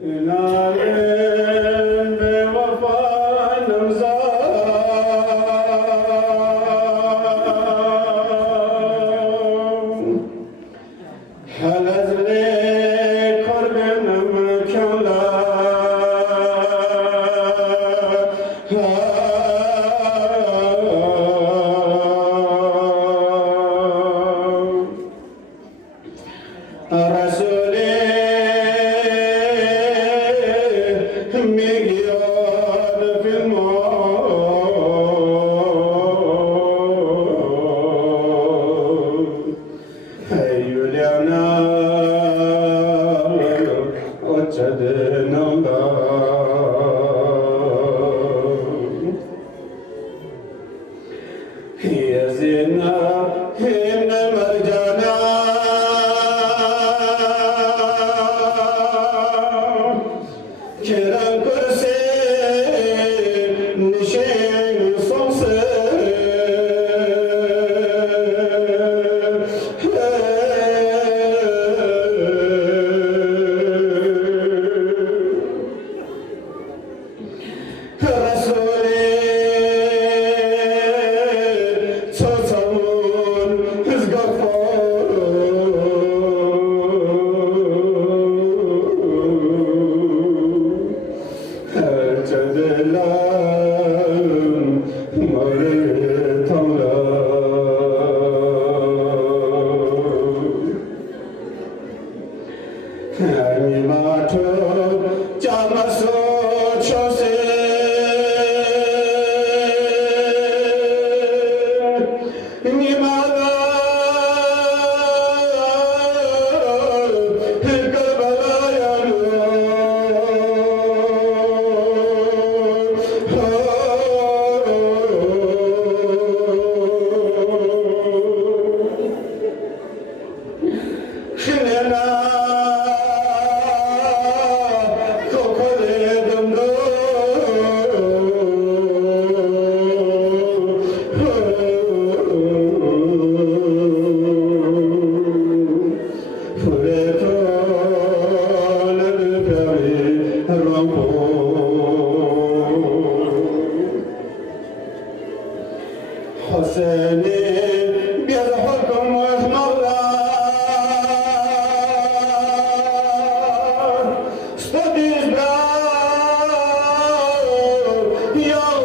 نارين بوفا نمزام حلز لي قرب مكلا رسولي ميقياد في الموت هيو لنا وجدنا الله يا زينا هن مرجانا كرم كرسي نشين صمصي رسولي تصور هزقفور هرجدلان مريت animato chiama sociose nimala Hussaini بيضحكم واسمرنا استديس يا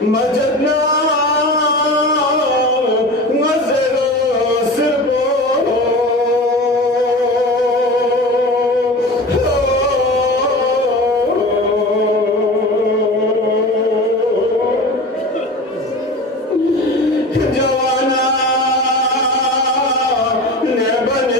مجدنا نزل سربو جوانا نبني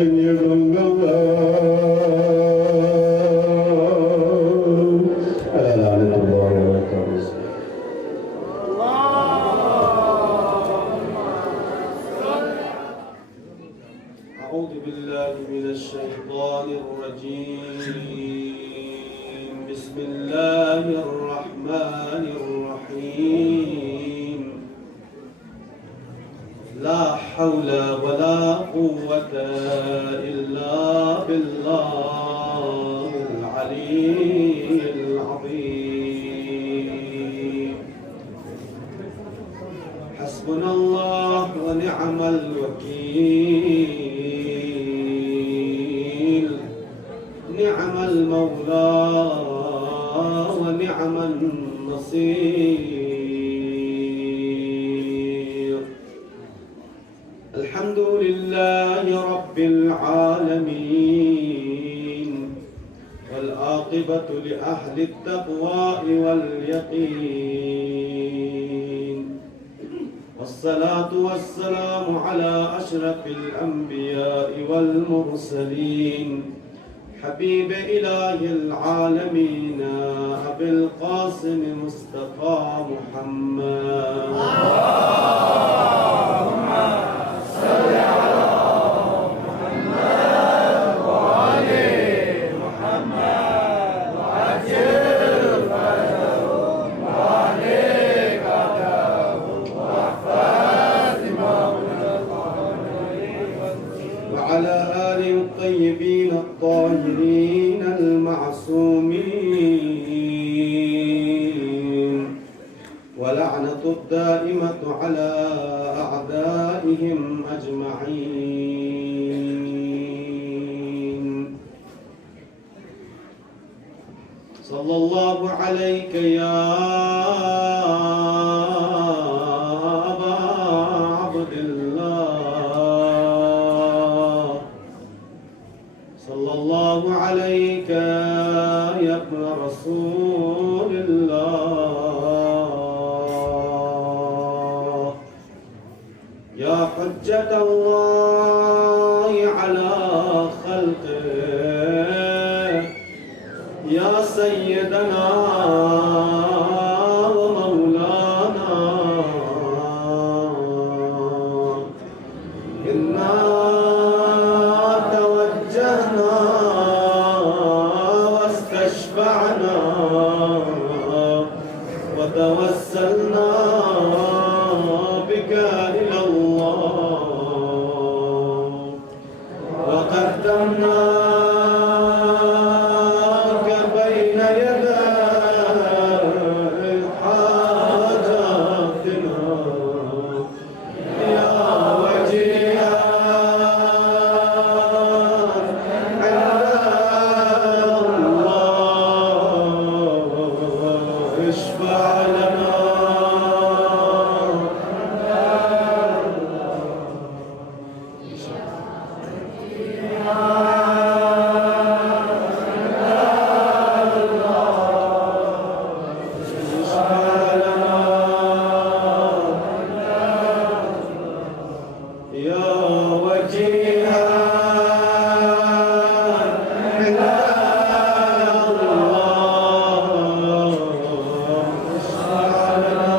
أعوذ بالله من الشيطان الرجيم بسم الله الرحمن الرحيم لا حول ولا قوة إلا بالله العلي العظيم حسبنا الله ونعم الوكيل نعم المولى ونعم النصير الحمد لله رب العالمين والعاقبة لأهل التقوى واليقين والصلاة والسلام على أشرف الأنبياء والمرسلين حبيب إله العالمين أبي القاسم مصطفى محمد اللهم صل على محمد وآل محمد وعجل فرجهم وعليك عتاهم واحفظ وعلى آل الطيبين الطاهرين المعصومين ولعنة الدائمة على أعدائهم أجمعين صلى الله عليك يا أبا عبد الله صلى الله عليك يا ابن رسول الله يا حجة الله على خلقه يا سيدنا ومولانا إنا توجهنا واستشفعنا وتوسلنا بك إلى الله وقدمناك بين يدي حاجاتنا يا وجيها عند الله اشفع لنا يا وجيها عند الله اشفع لنا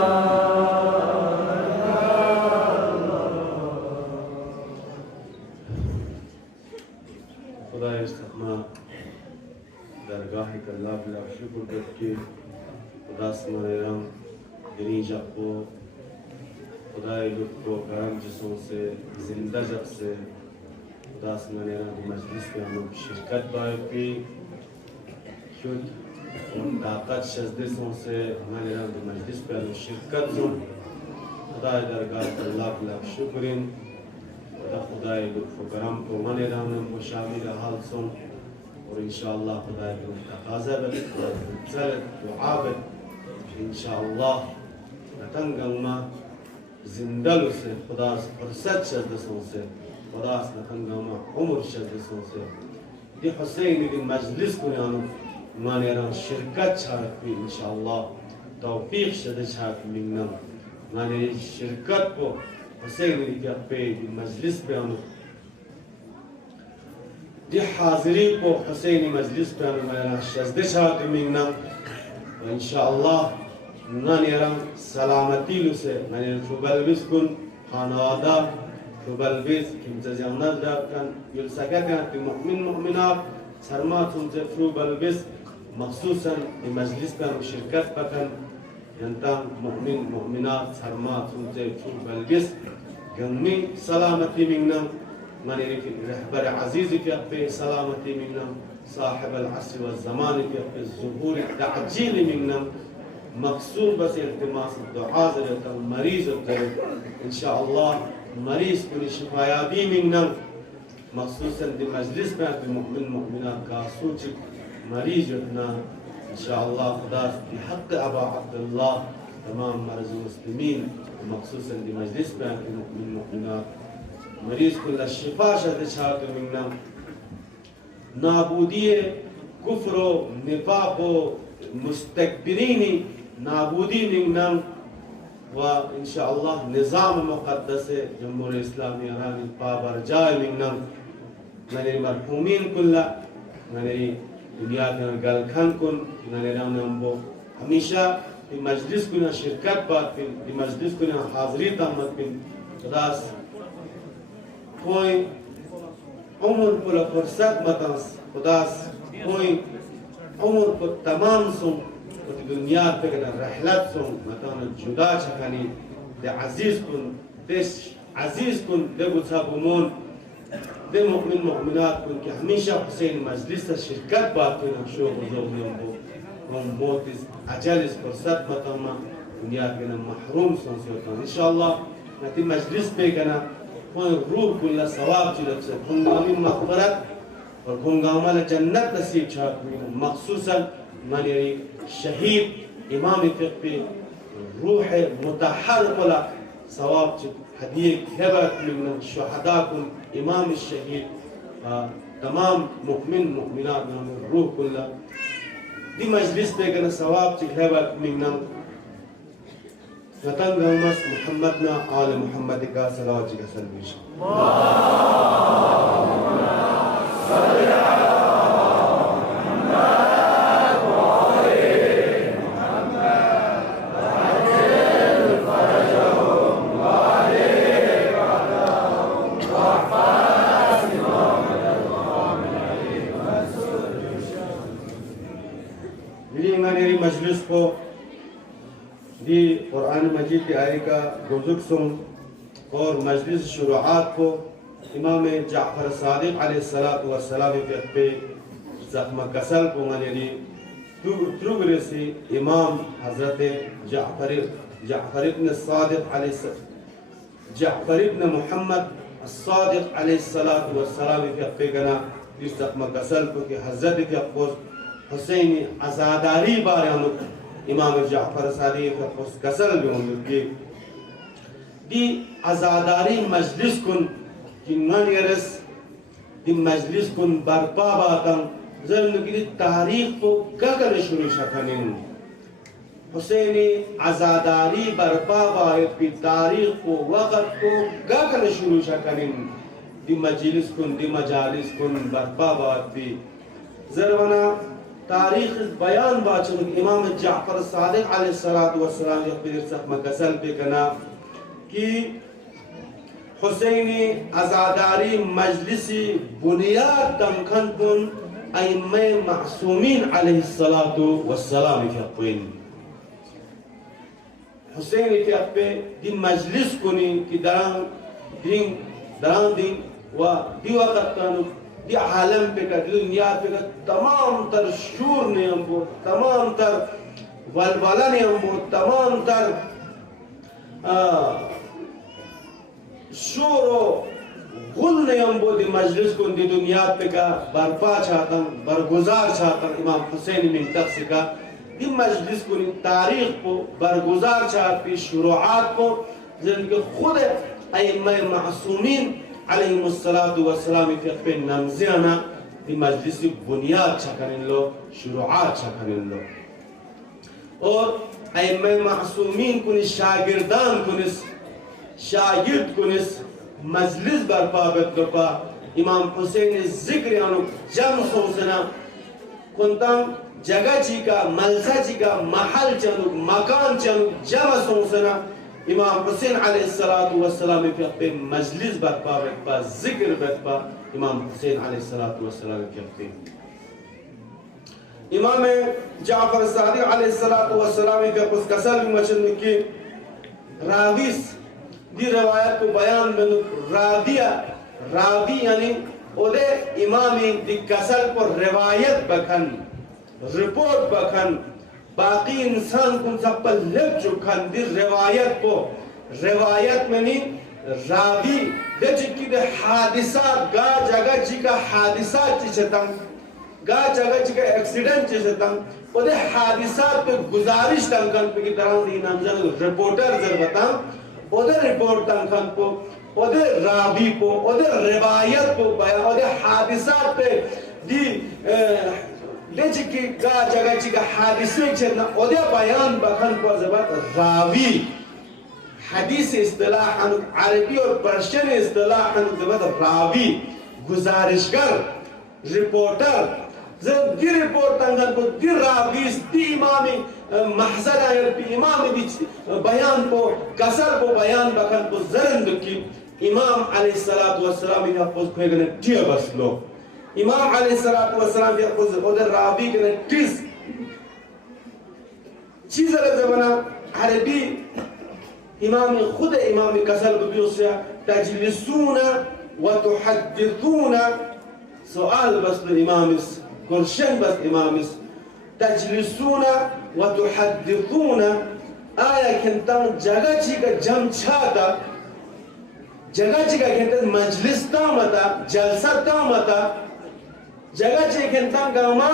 खुदा इस्तेमा दरगाह कल्ला बिला शुक्र करके खुदा स्मरण दिनी जाको खुदा लुत्फ को करम जिसों से जिंदा जब से खुदा स्मरण मजलिस में हम लोग शिरकत बाकी शुद्ध और ताकत शजदिसों से हमारे रंग मजलिस पे हम शिरकत सुन खुदा दरगाह कल्ला बिला शुक्रिन खुदा लुत्फ करम को हमारे रंग में शामिल हाल सुन और इंशाअल्लाह खुदा के तकाज़ा चल दुआबत इंशाअल्लाह नतंगमा जिंदल से खुदा फुर्सत शजदसों से खुदा नतंगमा उम्र शजदसों से ये हुसैन की मजलिस को यानो माने रंग शिरकत छापी इंशाअल्लाह तौफीक शद छाप मिन्नम माने शिरकत को हुसैन की पे मजलिस पे हम दी हाजिरी को हुसैनी मजलिस पर मैंने शज़्दे शात मिंगना इंशाअल्लाह नानियरम सलामती लुसे मैंने शुबल बिस्कुन खानवादा शुबल बिस किमज़ जमना जाकर युलसका का ती मुमिनात शर्मा तुमसे शुबल बिस मखसूसन मजलिस पर शिरकत पकन यंता मुमिनात शर्मा तुमसे शुबल बिस गमी सलामती मिंगना मैंने रहबर अजीज़ के अपने सलामती मिंगना साहिब अल-अस्र व ज़मान के अपने ज़ुहूर तअजील मिंगना मक़सूद बस इल्तिमास दुआ ज़रता मरीज़ करे इंशाअल्लाह मरीज़ को शिफायाबी मिंगना मख़सूसन दी मजलिस में अपने मुमिन मुमिनात का सूच मरीज़ उठना इंशाअल्लाह खुदा की हक़ अबा अब्दुल्लाह तमाम मर्ज़ मुस्लिमीन मख़सूसन दी मजलिस में अपने मुमिन मुमिनात मरीज को शिफा शद मिंगना नाबूदिये कुफ्रो निफाको मुस्तकबिरीनी नाबूदी मिंगना व इंशाअल्लाह निज़ाम मुक़द्दस जमहूरियत इस्लामी ईरान पाबर जाय मिंगना मैंने मरहूमीन कुल्ला मैंने दुनिया के गलखन कुन मैंने रामनंबो हमेशा इस मजलिस को ना शिरकत बात पिन इस मजलिस को ना हाज़री तामत पिन खुदास कोई उम्र पर फुर्सत मतंस खुदास कोई उम्र को तमाम सुन उस दुनिया पे कना रहलत सुन मतन जुदा छकनी दे अजीज कुन दे गुसाबुमोन दे मुमिन मुमिनात कुन कि हमेशा हुसैन मजलिस से शिरकत बात करना शो गुज़ोरियों को हम मौत इस अजल इस फुर्सत मतन दुनिया के ना महरूम सुन से होता इंशाअल्लाह नती मजलिस पे कना कोई रूह कुल्ला सवाब चिलत से खुंगामी मग़फ़रत और खुंगामा जन्नत नसीब छाप मख़सूसन माने शहीद इमाम फ़िक़्ही रूह मुतहर कुल्ला सवाब चित हदिये खेबत मिन शुहदा कुल इमाम शहीद तमाम मुमिन मुमिनात रूह कुल्ला दी मजलिस पे कना सवाब चित खेबत मिन वतन गमस मोहम्मद ना आल मोहम्मद का सलावत का सलमीश मेरी मजलिस को दी कुरान मजीद की आयत का गुज़ुक सुन और मजलिस शुरुआत को इमाम जाफ़र सादिक़ अलैहिस्सलातु वस्सलाम के पे ज़ख्म कसल को मनेरी तुगरेसी इमाम हज़रत जाफ़र इब्न सादिक़ जाफ़र इब्न मोहम्मद सादिक़ अलैहिस्सलातु वस्सलाम के पे गना इस ज़ख्म कसल को कि हज़रत के अफ़ोज़ हुसैनी आज़ादारी बारे इमाम जाफ़र सादिक़ का कसल भी होंगे दी आज़ादारी मजलिस कुन कि ननियरस दी मजलिस कुन बरपा बातम ज़िंदगी तारीख़ को गगन शुरू शखनिन हुसैनी आज़ादारी बरपा बारे की तारीख़ को वक़्त को गगन शुरू शखनिन दी मजलिस कुन दी मजालिस कुन बरपा बात भी ज़रवना तारीख़ बयान बाचुन इमाम जाफ़र सादिक़ अलैहिस्सलातु वस्सलाम के फिर ज़ख्म कसल पे कना कि हुसैनी आज़ादारी मजलिसी बुनियाद दमखन कुन अइम्मे मासूमीन अलैहिस्सलातु वस्सलाम के अक़्विन हुसैनी के अपे दी मजलिस कुनी कि दरान दिन व दी वक़्त कानु दी आलम पे का दुनिया पे का तमाम तर शूर ने हमको तमाम तर वलवला ने हमको तमाम तर शोर गुल ने हमको दी मजलिस को दी दुनिया पे का बरपा चाहता बरगुजार चाहता इमाम हुसैन बिन तख्सी का दी मजलिस को तारीख़ को बरगुजार चाहती शुरुआत को जिनके खुद अइम्मा मासूमीन अलैहिमुस्सलातु वस्सलाम के पे नमज़ियाना दी मजलिस बुनियाद छकनिन लो शुरुआत छकनिन लो और अइम्मा मासूमीन कुनिस शागिर्दान कुनिस शागिर्द कुनिस मजलिस बरपा बेतरपा इमाम हुसैन जिक्र यानो जम सोसना कुंतम जगह जी का मलसा जी का महल चनु मकान चनु जम सोसना इमाम हुसैन अलैहिस्सलातु वस्सलाम पे मजलिस बरपा जिक्र बरपा इमाम हुसैन अलैहिस्सलातु वस्सलाम के इमाम जाफर सादिक अलैहिस्सलातु वस्सलाम के उस कसर मचन की रावीस दी रवायत को बयान में रावी यानी ओदे इमाम दी कसर पर रिवायत बखन रिपोर्ट बखन बाकी इंसान को सब पर लिख चुकन दी रिवायत को रिवायत में नहीं रावी दे चिकी दे हादिसा गा जगह जी का हादिसा चिचतम गा जगह जी का एक्सीडेंट चिचतम ओदे हादिसा पे गुजारिश तंकन पे की तरह दी नामजन रिपोर्टर जर बताम ओदे रिपोर्ट तंकन को ओदे रावी को ओदे रिवायत को बयान ओदे हादिसा पे दी लेजिकी गा जगह जी का हादिसे चेतना ओदे बयान बखन पर जबात रावी हदीस इस्तिलाह अरबी और पर्शियन इस्तिलाह जबात रावी गुजारिशगर रिपोर्टर जब दी रिपोर्ट तंगन को दी रावी दी इमामी महजर आयर पे इमामी दी बयान को कसर को बयान बखन को जरंद की इमाम अलैहिस्सलातु वस्सलाम का पोस खोगने टिया बस लो इमाम अलैहिस्सलातु वस्सलाम के पोस उधर रावी के टिस चीज़ ज़माना अरबी इमाम खुद इमाम कसर को भी उससे तजलिसूना व तुहद्दिसूना सवाल बस इमाम क्वेश्चन बस इमाम तजलिसूना व तुहद्दिसूना आया किंतन जगह जी का जम छाता जगह जी का किंतन मजलिस ता मता जलसा ता मता जगह जी किंतन गामा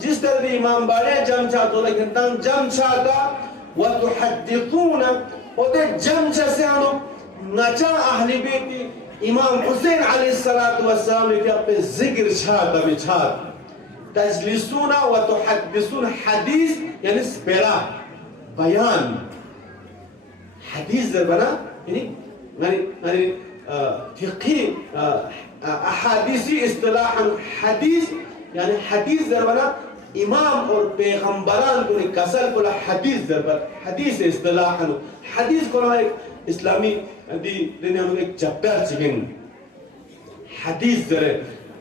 जिस तरह इमाम बारे जम छातो लेकिन तन जम छाता व तुहद्दिसूना ओदे जम से आनो नचा अहले बेती इमाम हुसैन अलैहिस्सलातु वस्सलाम के अपने जिक्र छाता में छात तजलिसूना व तुहद्दिसूना हदीस यानी स्पेरा बयान हदीस बना यानी फिqhi अहादीसी इस्तिलाह हदीस यानी हदीस बना इमाम और पैगंबरान को कसर को हदीस जबर हदीस इस्तिलाह हदीस को एक इस्लामी दी दुनिया में एक चैप्टर चिकन हदीस जरे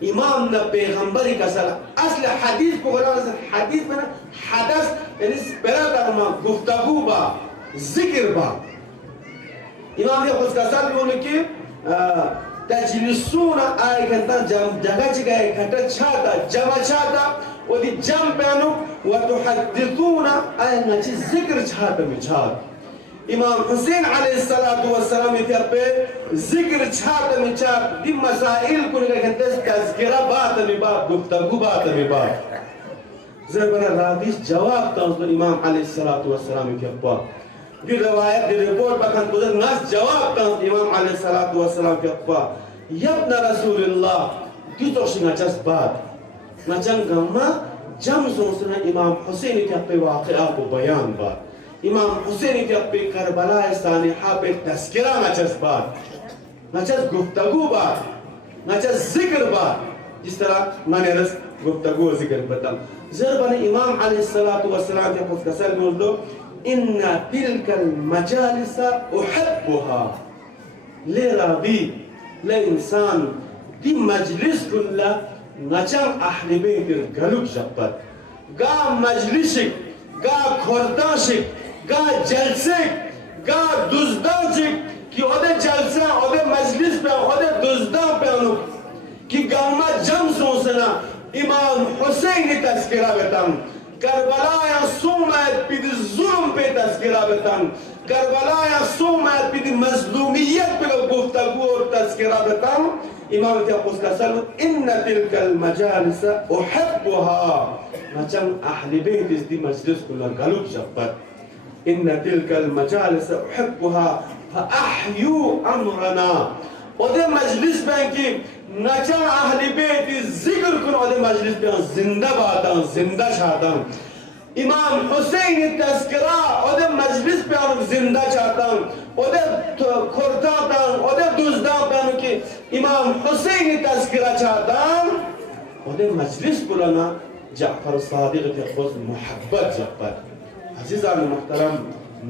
इमाम न पैगंबरी कसर असल हदीस को हदीस में हदस यानी स्पेरा तक गुफ्तगू बा जिक्र बा इमाम ने खुद कसर भी उनकी तजलिसूना आय कंता जगह जगह इकट्ठा छाता जमा छाता ओदी जम पेनु व तुहद्दिसूना आय नची जिक्र छाता में छात इमाम हुसैन अलैहिस्सलातु वस्सलाम के पे जिक्र छाता में छात दी मसाइल को लेकर तज़किरा बात में बात गुफ्तगू बात में बात जबना रावीस जवाब तो इमाम अलैहिस्सलातु वस्सलाम के पास दी रवायत दी रिपोर्ट बखन गुजर नस जवाब का इमाम अलैहिस्सलातु वस्सलाम के अप्पा यब्न रसूलुल्लाह दी तो शिना जस बात नचन गम्मा जम सोसना इमाम हुसैन के अप्पे वाक़या को बयान बात इमाम हुसैन के अप्पे करबला सानिहा पे तज़किरा नचस बात नचस गुफ्तगू बात नचस जिक्र बात जिस तरह मैंने रस गुफ्तगू जिक्र बता जरबन इमाम अलैहिस्सलातु वस्सलाम के पास कसर बोल दो इन्ना तिलकल मजालिसा उहब्बुहा ले रावी ले इंसान दी मजलिस कुल्ला नचम अहले बैत गलुक जब्बत गा मजलिसिक गा खोरदाशिक गा जलसिक गा दुजदाशिक कि ओदे जलसा ओदे मजलिस पे ओदे दुजदा पे अनु कि गामा जम सोसना इमाम हुसैन की तज़किरा बताऊं करबला या सोमत पिद जुल्म पे तज़किरा बताऊं करबला या सोमत पिद मज़लूमियत पे गुफ्तगू और तज़किरा बताऊं इमाम के उसका सल्लु इन्ना तिलकल मजालिस उहब्बुहा नचम अहले बैत इस दी मजलिस को लगलुक जब्बत इन्ना तिलकल मजालिस उहब्बुहा फअहयू अमरना ओदे मजलिस में की नचा अहले बैत जिक्र कुन ओदे मजलिस पे जिंदा बाता जिंदा छाता इमाम हुसैन तस्करा ओदे मजलिस पे हम जिंदा चाहता हूँ ओदे खोरता हूँ ओदे दुजदा हूँ कि इमाम हुसैन तस्करा चाहता हूँ ओदे मजलिस बुलाना जाफर सादिक के खुद मोहब्बत जब्बर अजीज़ान मुहतरम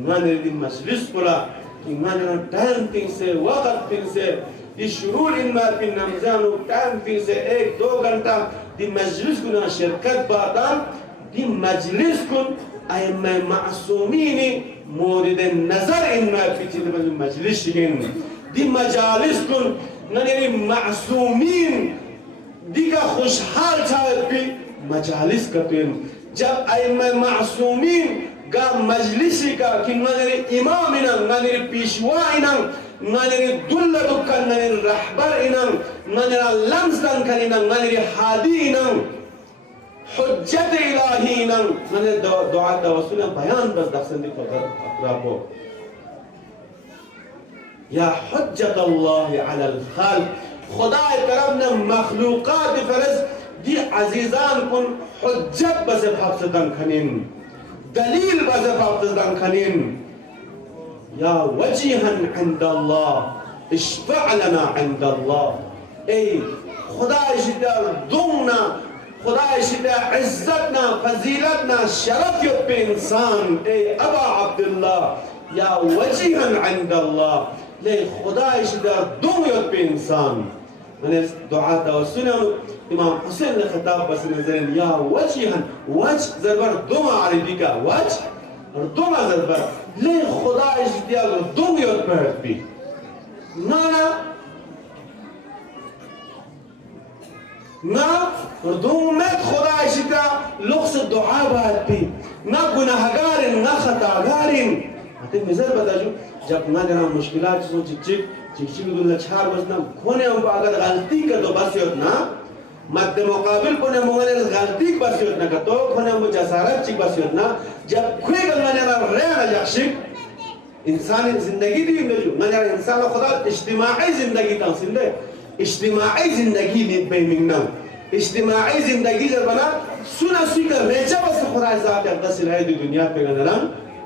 मैंने दी मजलिस बुला कि मैंने टाइम पिंग से वक्त पिंग से दी शुरूर इनमार पिंग नमजानो टाइम पिंग से 1-2 घंटा दी मजलिस गुना शिरकत बाता दी मजलिस कुन अय्मा मासूमीनी मोरिद नजर इनमार पिंग दी मजलिस शिकेन दी मजालिस कुन ननेरी मासूमीन दी का खुशहाल चाहत भी मजालिस कपेन जब अय्मा मासूमीन का मजलिसी का कि ननेरी इमाम इनंग ननेरी पेशवा इनंग ननेरी दुल्ला दुक्कन ननेरी रहबर इनंग ननेरा लम्सदन kan inang ननेरी हादी इनंग हुज्जत इलाही इनंग ननेरी दुआ तवस्सुल बयान बस दखसन दी फकर अकराबो या हुज्जत अल्लाह अलल खल्क खुदा करम ने मखलूकात फरज दी अजीजान कुन हुज्जत बस हफ्सदन खनिन दलील बस हफ्सदन खनिन या वजीहन इंदल्लाह इश्फअ लना इंदल्लाह ए खुदा इश्ता दुना खुदा इश्ता इज्जतना फजीलतना शरफ पे इंसान ए अबा अब्दुल्लाह या वजीहन इंदल्लाह ले खुदा इश्ता दुनिया पे इंसान मैंने दुआ तवस्सुल इमाम हुसैन ने खिताब बस नजरन या वजीहन वज जरबर दुआ अरबी का वज और दुआ जरबर ले खुदा इश्ता दुनिया पे ना ردومت خدا اشتا لغس دعا باید بی نا گناهگارین نا خطاگارین حتی مزر بتاجو जब ना जरा मुश्किलात सो चिक दुल्ला छार बसना कोने हम अगर गलती कर तो बस योत ना मध्य मुकाबिल कोने मोहने गलती बस योत ना तो कोने हम जसारत चिक बस योत ना जब कोई गलना जरा रे ना जाशिक इंसान जिंदगी दी ना जरा इंसान खुदा इज्तिमाई जिंदगी तासिंदे इज्तिमाई जिंदगी में बेमिंगना इज्तिमाई जिंदगी जब बना सुना सुकर रेचा बस खुदा जात अब्दस है दुनिया पे गनरा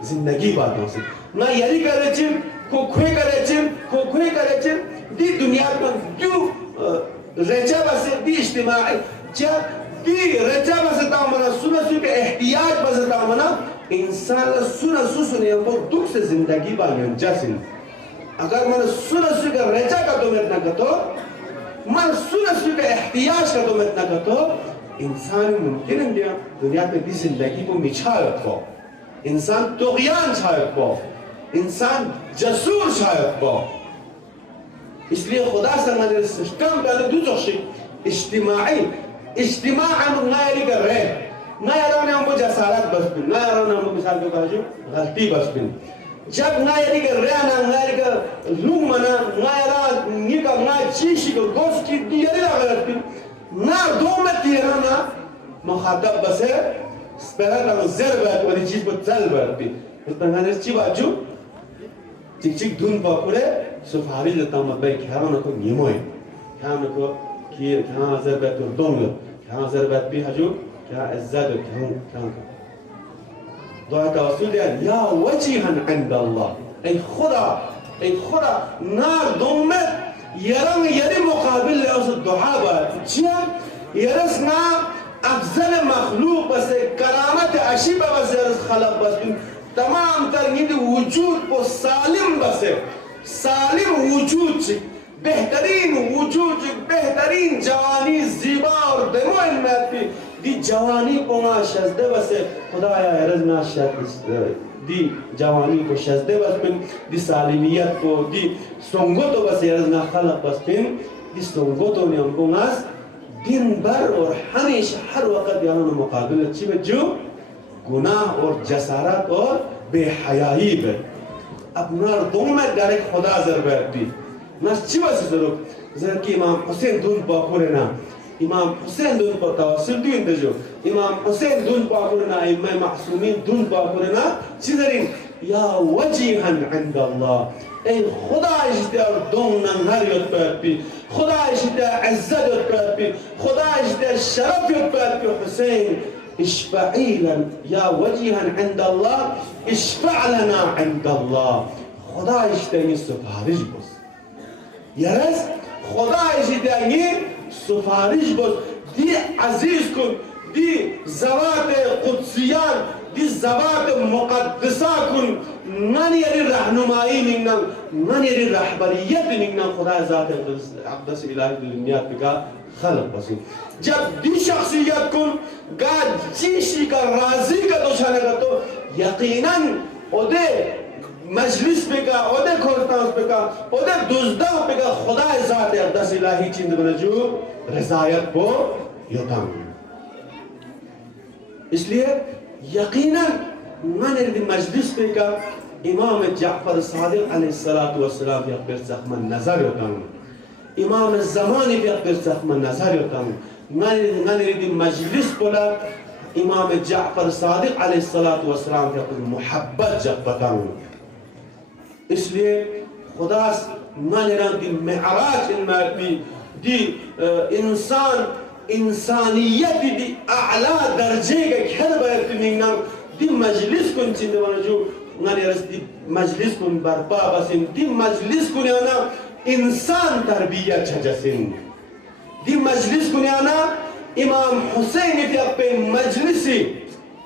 जिंदगी बातों से ना यही करे चिम को खोए करे चिम दी दुनिया में क्यों रेचा बस दी इज्तिमाई जब दी रेचा बस तामना सुना सुकर एहतियाज बस तामना इंसान सुना सुने हम दुख से जिंदगी बायन जैसिन अगर मन सुना सुकर रेचा का तो मैं ना कतो मन सुना सुकर एहतियाज का तो मैं ना कतो इंसान मुमकिन है दुनिया पे दी जिंदगी को मिछाल को इंसान तुग़यान शायद को इंसान जसूर शायद को इसलिए खुदा से मैंने सिस्टम पहले दूसरा शिक इज्तिमाई नायरी कर रहे नायरा ने हमको जसारत बस बिन नायरा ने हमको मिसाल के कहा जो गलती बस बिन जब नायरी कर रहे ना नायरी का लूम मना नायरा निका ना चीशी को गोश्त की दियरी लगा बिन ना दो में तीरा ना मुखातब बस है स्पेरर का ज़रबत वाली चीज़ को चल बरती तो तंगाने चिबाजू चिक धुन पापुरे सुफारी लेता हूँ मत क्या ना को नियमों क्या ना को किर क्या ज़रबत और दोंग क्या ज़रबत भी हजू क्या इज़्ज़त क्या दुआ तवस्सुल या वजीहन इंदल्लाह ऐ खुदा नार दोंग में यरंग यरी मुकाबिल ले उस दुआ बात चिया यरस ना अफजल मखलूक बस करामत अशीबा बस खलक बस तमाम तर निद वजूद को सालिम बस सालिम वजूद बेहतरीन वजूद बेहतरीन जवानी ज़िबा और दमोइन में दी जवानी को ना शज़्दे बस खुदाया रज़ना शज़्द दी जवानी को शज़्दे बस दी सालिमियत को दी सोंगो तो बस रज़ना खलक बस दी सोंगो तो ने हमको नास दिन भर और हमेशा हर वक्त यहाँ मुकाबले अच्छी बच्चों गुनाह और जसारत और बेहयाई पे अपना दोनों में डायरेक्ट खुदा ज़रबत दी ना चिवा से ज़रूर ज़र की इमाम हुसैन दून पाकुरे ना इमाम हुसैन दून पर तवस्सुल दून दे इमाम हुसैन दून पाकुरे ना इमाम मासूमीन दून पाकुरे ना चिज़रिन या वजीहन इंदल्लाह ऐ खुदा इश्ते दोन नंगर योत पे खुदा इश्ते इज्जत योत पे खुदा इश्ते शरफ योत पे हुसैन اشفعي لنا يا وجيها عند الله اشفع لنا عند الله. خدا اشتنی سفارش بس یرس خدا اشتنی سفارش بس دی عزیز کن دی زوات قدسیان دی زوات مقدسا کن من یری رهنمایی نگنم من یری رهبریت نگنم خدا ذات اقدس الهی دنیا بکا خلق بسیم. जब भी शख्सियत कुन गा जीशी का राजी का तो छाने का तो यकीनन ओदे मजलिस पे का ओदे खोरतांस पे का ओदे दुज़दा पे का खुदा ज़ात अक़दस इलाही चिंद बनजू रज़ायत को योताम. इसलिए यकीनन मैंने दी मजलिस पे का इमाम जाफ़र सादिक़ अलैहिस्सलातु वस्सलाम या फिर ज़ख्म नज़र योताम इमाम ज़मानी या फिर ज़ख्म नज़र योताम. मैंने दी मजलिस बोला इमाम जाफ़र सादिक़ अलैहिस्सलातु वस्सलाम या फिर मोहब्बत जब बताऊं. इसलिए खुदा मैंने दी मेहराज इनमें दी इंसान इंसानियत दी आला दर्जे के खेल बैठने दी मजलिस कुन चिंदे वाला जो मैंने दी मजलिस कुन बर्पा बसिन दी मजलिस कुन याना इंसान तरबियत छजसिन दी मजलिस कुन याना इमाम हुसैन के अपने मजलिसी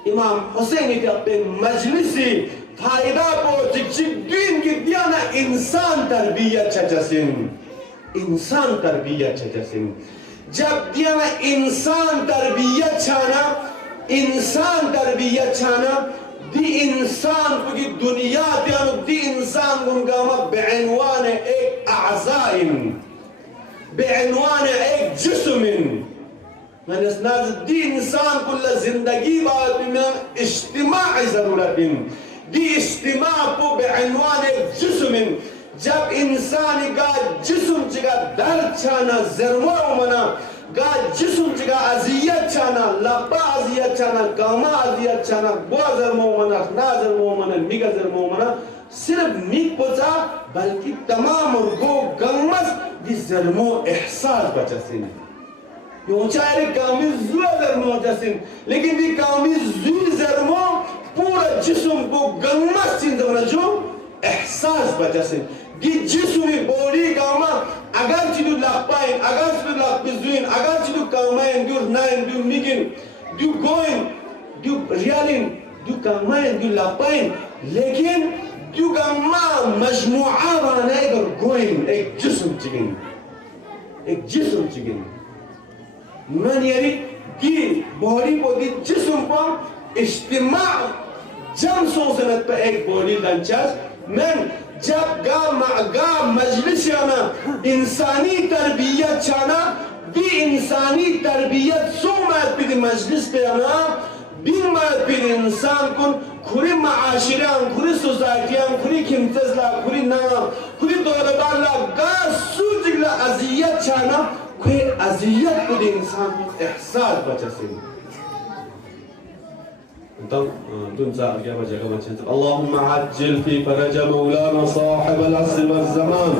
इमाम हुसैन के अपने मजलिसी फायदा को चिक दिन की दिया ना इंसान तरबियत छजसिन इंसान तरबियत छजसिन. जब दिया ना इंसान तरबियत छाना दी इंसान की दुनिया दिया दी इंसान गुंगामा बेअनवान एक आज़ाइन बेअनवान एक जिस्मिन मैंने स्नाज़ दी इंसान कुल्ला जिंदगी बात में इज्तिमाई ज़रूरतिन दी इज्तिमा को बेअनवान एक जिस्मिन. जब इंसान का जिस्म जगह दर्द छाना ज़र्मो मना गा जिस्म जगह अज़ियत छाना लब्बा अज़ियत छाना गामा अज़ियत छाना बुआ ज़र्मो मना ना ज़र्मो मना निगा ज़र्मो मना सिर्फ निक पोचा बल्कि तमाम गो गम्मस दी ज़र्मो एहसास बचसिन यों चाहे कामी ज़ुआ ज़र्मो जसिन लेकिन दी कामी ज़ुई ज़र्मो पूरा जिस्म को गम्मस चिंता बना जो एहसास बचसिन दी जिस्मी बॉडी कामा अगर चिदु लापाइन अगर चिदु लापिजुइन अगर चिदु कामाइन दु नाइन दु निकिन दु गोइन दु रियलिन दु कामाइन दु लापाइन लेकिन दु कामा मजमुआ बना एक गोइन एक जिस्म चिकिन मन यारी दी बॉडी को दी जिस्म पर इज्तिमा जम सोचने पे एक बॉडी लंचास मन जब गा मजलिस याना इंसानी तरबियत छाना दी इंसानी तरबियत सो मत भी मजलिस पे याना बिन मत भी इंसान कुन खुरी माशिरां खुरी सोसाइटियां खुरी खिमतज़ला खुरी ना खुरी दौलताला गा सूजिला अज़ियत छाना कोई अज़ियत को दी इंसान को एहसास बचसिन. تنزع الإجابة جاكما تشنت اللهم عجل في فرج مولانا صاحب العصر والزمان.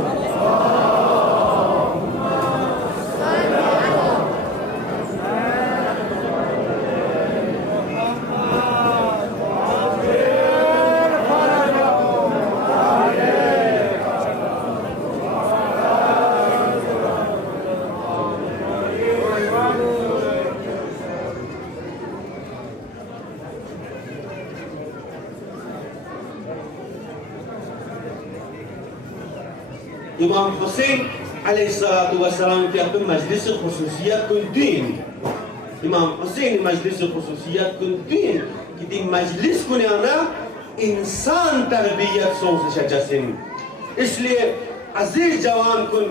इमाम हुसैन अलैहिस्सलातु वस्सलाम के अपने मजलिस खुसूसियत कुल दिन इमाम हुसैन मजलिस खुसूसियत कुल दिन कि दी मजलिस कुल याना इंसान तरबियत सोच शजसिन. इसलिए अजीज जवान कुल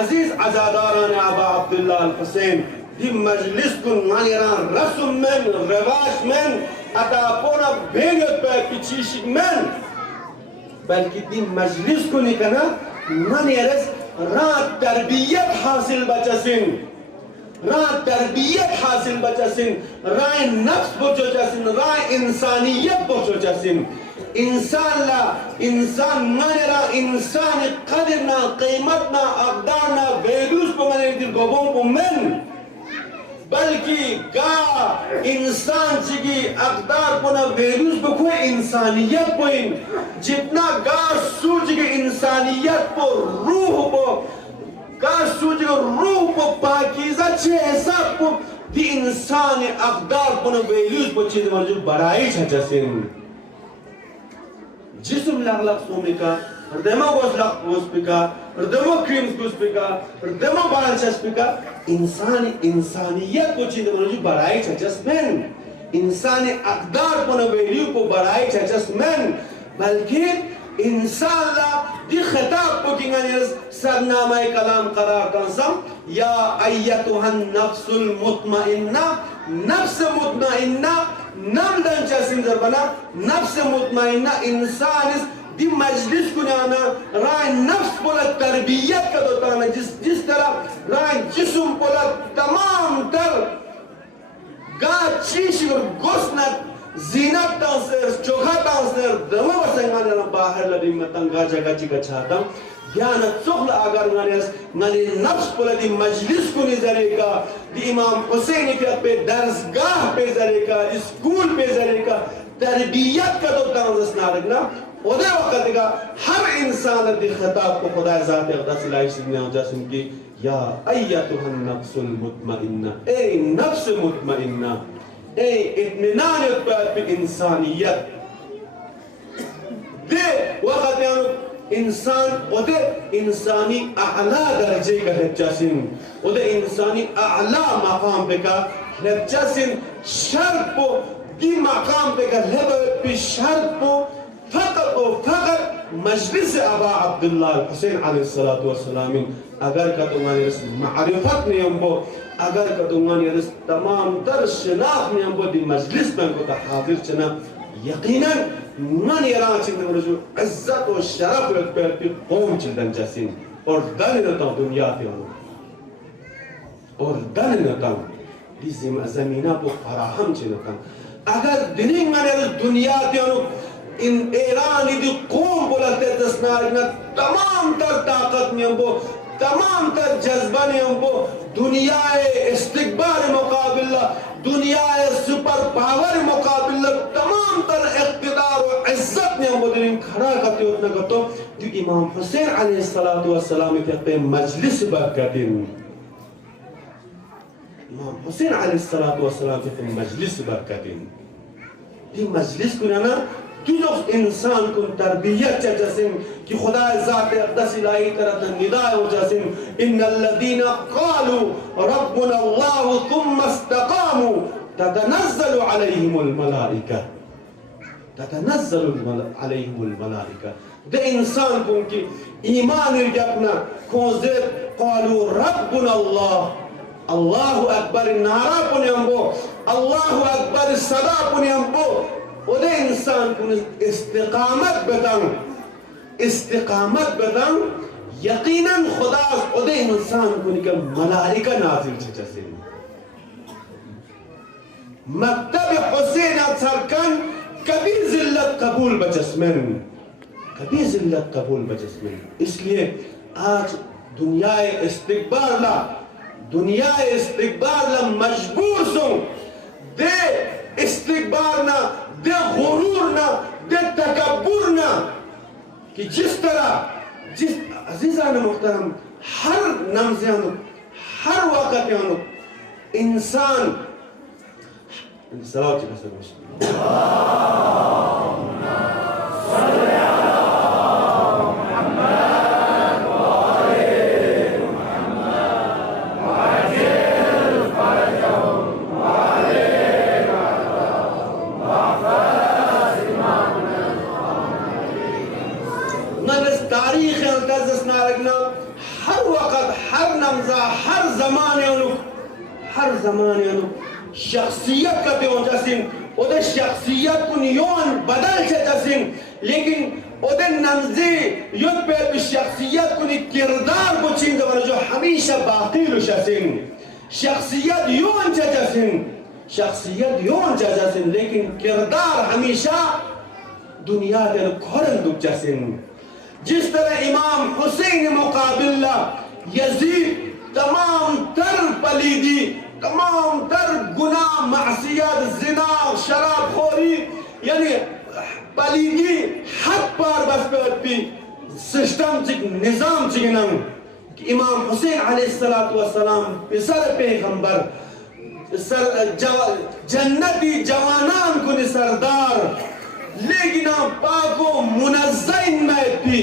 अजीज अज़ादारान आबा अब्दुल्ला अल हुसैन दी मजलिस कुल मानिरा रस्म में रवाज में अता पोना भेगत पे पिछिश में बल्कि दी मजलिस कुल निकना मन यरस रात तरबियत हासिल बचसिन रात तरबियत हासिल बचसिन राय नफ्स बचसिन राय इंसानियत बचसिन इंसान ला इंसान मनरा इंसान कदर ना कीमत ना अक़दार ना वैल्यूज को मने दिल गोबों को मन बल्कि गा इंसान की अकदार को ना वैल्यूज को कोई इंसानियत को इन जितना गार सूझ के इंसानियत को रूह को गार सूझ के रूह को पाकीज़ा चेहरा को दी इंसान अकदार को ना वैल्यूज को चीज़ मर्जू बराई छचसिन जिस्म लग सोने का हृदयमा गोस्पिका हृदयमा क्रीम्स गोस्पिका हृदयमा बालचस्पिका इंसानियत को चीज़ मर्जू बराई छचसमें इंसान अकदार को ना वैल्यू को बराई छचसमें बल्कि इंसान ला दी खिताब को किंगने सरनामा कलाम करार कंसम या अय्यतुहन नफ्सुल मुतमइन्ना नफ्स मुतमइन्ना नाम दन चसिन जरबना नफ्स मुतमइन्ना इंसान इस दी मजलिस को नाना राय नफ्स बोला तरबियत का दोता ना जिस तरह राय जिस्म बोला तमाम तर गा चीश और गोस्ना जीनत डांसर चोखा डांसर दमो बसंगाने ना बाहर लड़ी मतंगा जगह चिका चाहता ज्ञान चोखला अगर नाने नफ्स बोला दी मजलिस को निजरे का दी इमाम हुसैन के पे दरसगाह पे जरे का स्कूल पे जरे का तरबियत का तो डांस ना रखना उधर वक्त का हर इंसान दी खिताब को खुदा ज़ात अक़दस लाइश ने जस्म की या अय्यतुहन नफ्सुल मुतमइन्ना ए नफ्स मुतमइन्ना ए इत्मीनान पे इंसानियत दे वक्त यानो इंसान उधर इंसानी आला दर्जे का हेच्चासिन उधर इंसानी आला मकाम पे का हेच्चासिन शर्त को दी मकाम पे का लेबल शर्त को फकत मजलिस अबा अब्दुल्लाह हुसैन अलैहिस्सलातु वस्सलाम अगर का तुम्हारे इस मारिफत ने हमको अगर का तुम्हारे इस तमाम तर शनाख्त ने हमको दी मजलिस में को हाजिर चना यकीनन मन यरान चिंतन रजू इज्जत और शरफ रखकर की कौम चिंतन जैसिन और दन नता दुनिया पे और दन नता दी ज़मीना को फराहम चिंतन अगर दिनिंग में दुनिया पे इन ईरान दी कौम बोलते दसनार ना तमाम तर ताकत में हमको तमाम तर जज्बा ने हमको दुनिया इस्तिकबार मुकाबिला दुनिया सुपर पावर मुकाबिला तमाम तर इक़्तिदार और इज्जत ने हमको दिन खड़ा करते उतना करतो जो इमाम हुसैन अलैहिस्सलातु वस्सलाम के पे मजलिस बरकतिन इमाम हुसैन अलैहिस्सलातु वस्सलाम के मजलिस बरकतिन ये मजलिस को ना जो इंसान को तरबियत जैसिन कि खुदा ज़ात अक़दस इलाही तरफ निदा हो जैसिन इन्नल्लज़ीना क़ालू रब्बुना अल्लाहु थुम्मा इस्तक़ामू ततनज़्ज़लु अलैहिमुल मलाइका दे इंसान को उनकी ईमान के अपना खोजे क़ालू रब्बुना अल्लाह अल्लाहु अकबर नारा पुने हमको अल्लाहु अकबर सदा पुने हमको उधर इंसान को इस्तिकामत बताऊं यकीनन खुदा उधर इंसान को निकल मलाइका नाज़िल छे मक्तब हुसैन सरकन कभी जिल्लत कबूल बचस्मन इसलिए आज दुनिया इस्तिकबार ला मजबूर सो दे इस्तिकबार ना दे गुरूर ना दे तकब्बुर ना कि जिस तरह जिस अजीज़ान मुहतरम हर नमज़ान हर वक़्त यानो इंसान सलावत हर ज़माने शख्सियत का ते जसिन उधर शख्सियत को नियोन बदल से जसिन लेकिन उधर नमज़े युद्ध पे शख्सियत को नि किरदार को चीज़ वाला जो हमेशा बाकी रुशसिन शख्सियत योन जसिन लेकिन किरदार हमेशा दुनिया के खोरन दुख जसिन जिस तरह इमाम हुसैन मुकाबिला यजीद तमाम तर पलीदी तमाम तर गुनाह, मासियत, जिना, शराब खोरी, यानी पलीगी हद पार बस पे सिस्टम चिक निजाम चिकनंग इमाम हुसैन अलैहिस्सलातु वस्सलाम पिसर पैगंबर सर जन्नती जवानान कुन सरदार लेकिन पाको मुनज़्ज़इन में भी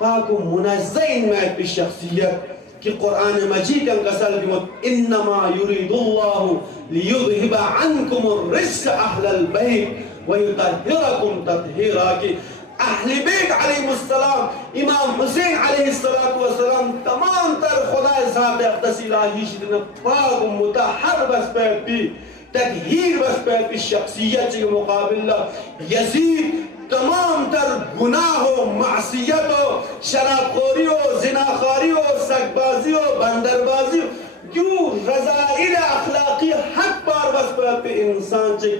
पाको मुनज़्ज़इन में भी शख्सियत कि कुरान मजीद अंकसल दिमत इन्नमा युरिदुल्लाहु लियुज़हिबा अन्कुमुर रिज्स अहलल बैत व युतहिरकुम तत्हीरा कि अहले बैत अलैहिस्सलाम इमाम हुसैन अलैहिस्सलातु वस्सलाम तमाम तर खुदा ज़ात अक़दस इलाही शिदन पाक मुतहर बस पे भी तत्हीर बस पे भी शख्सियत के मुकाबिला यजीद तमाम तर गुनाहों, मासियतों, शराबखोरियों, जिनाखारियों, सकबाजियों, बंदरबाजियों, क्यों रज़ाइल अखलाकी हद पार बस पे इंसान ची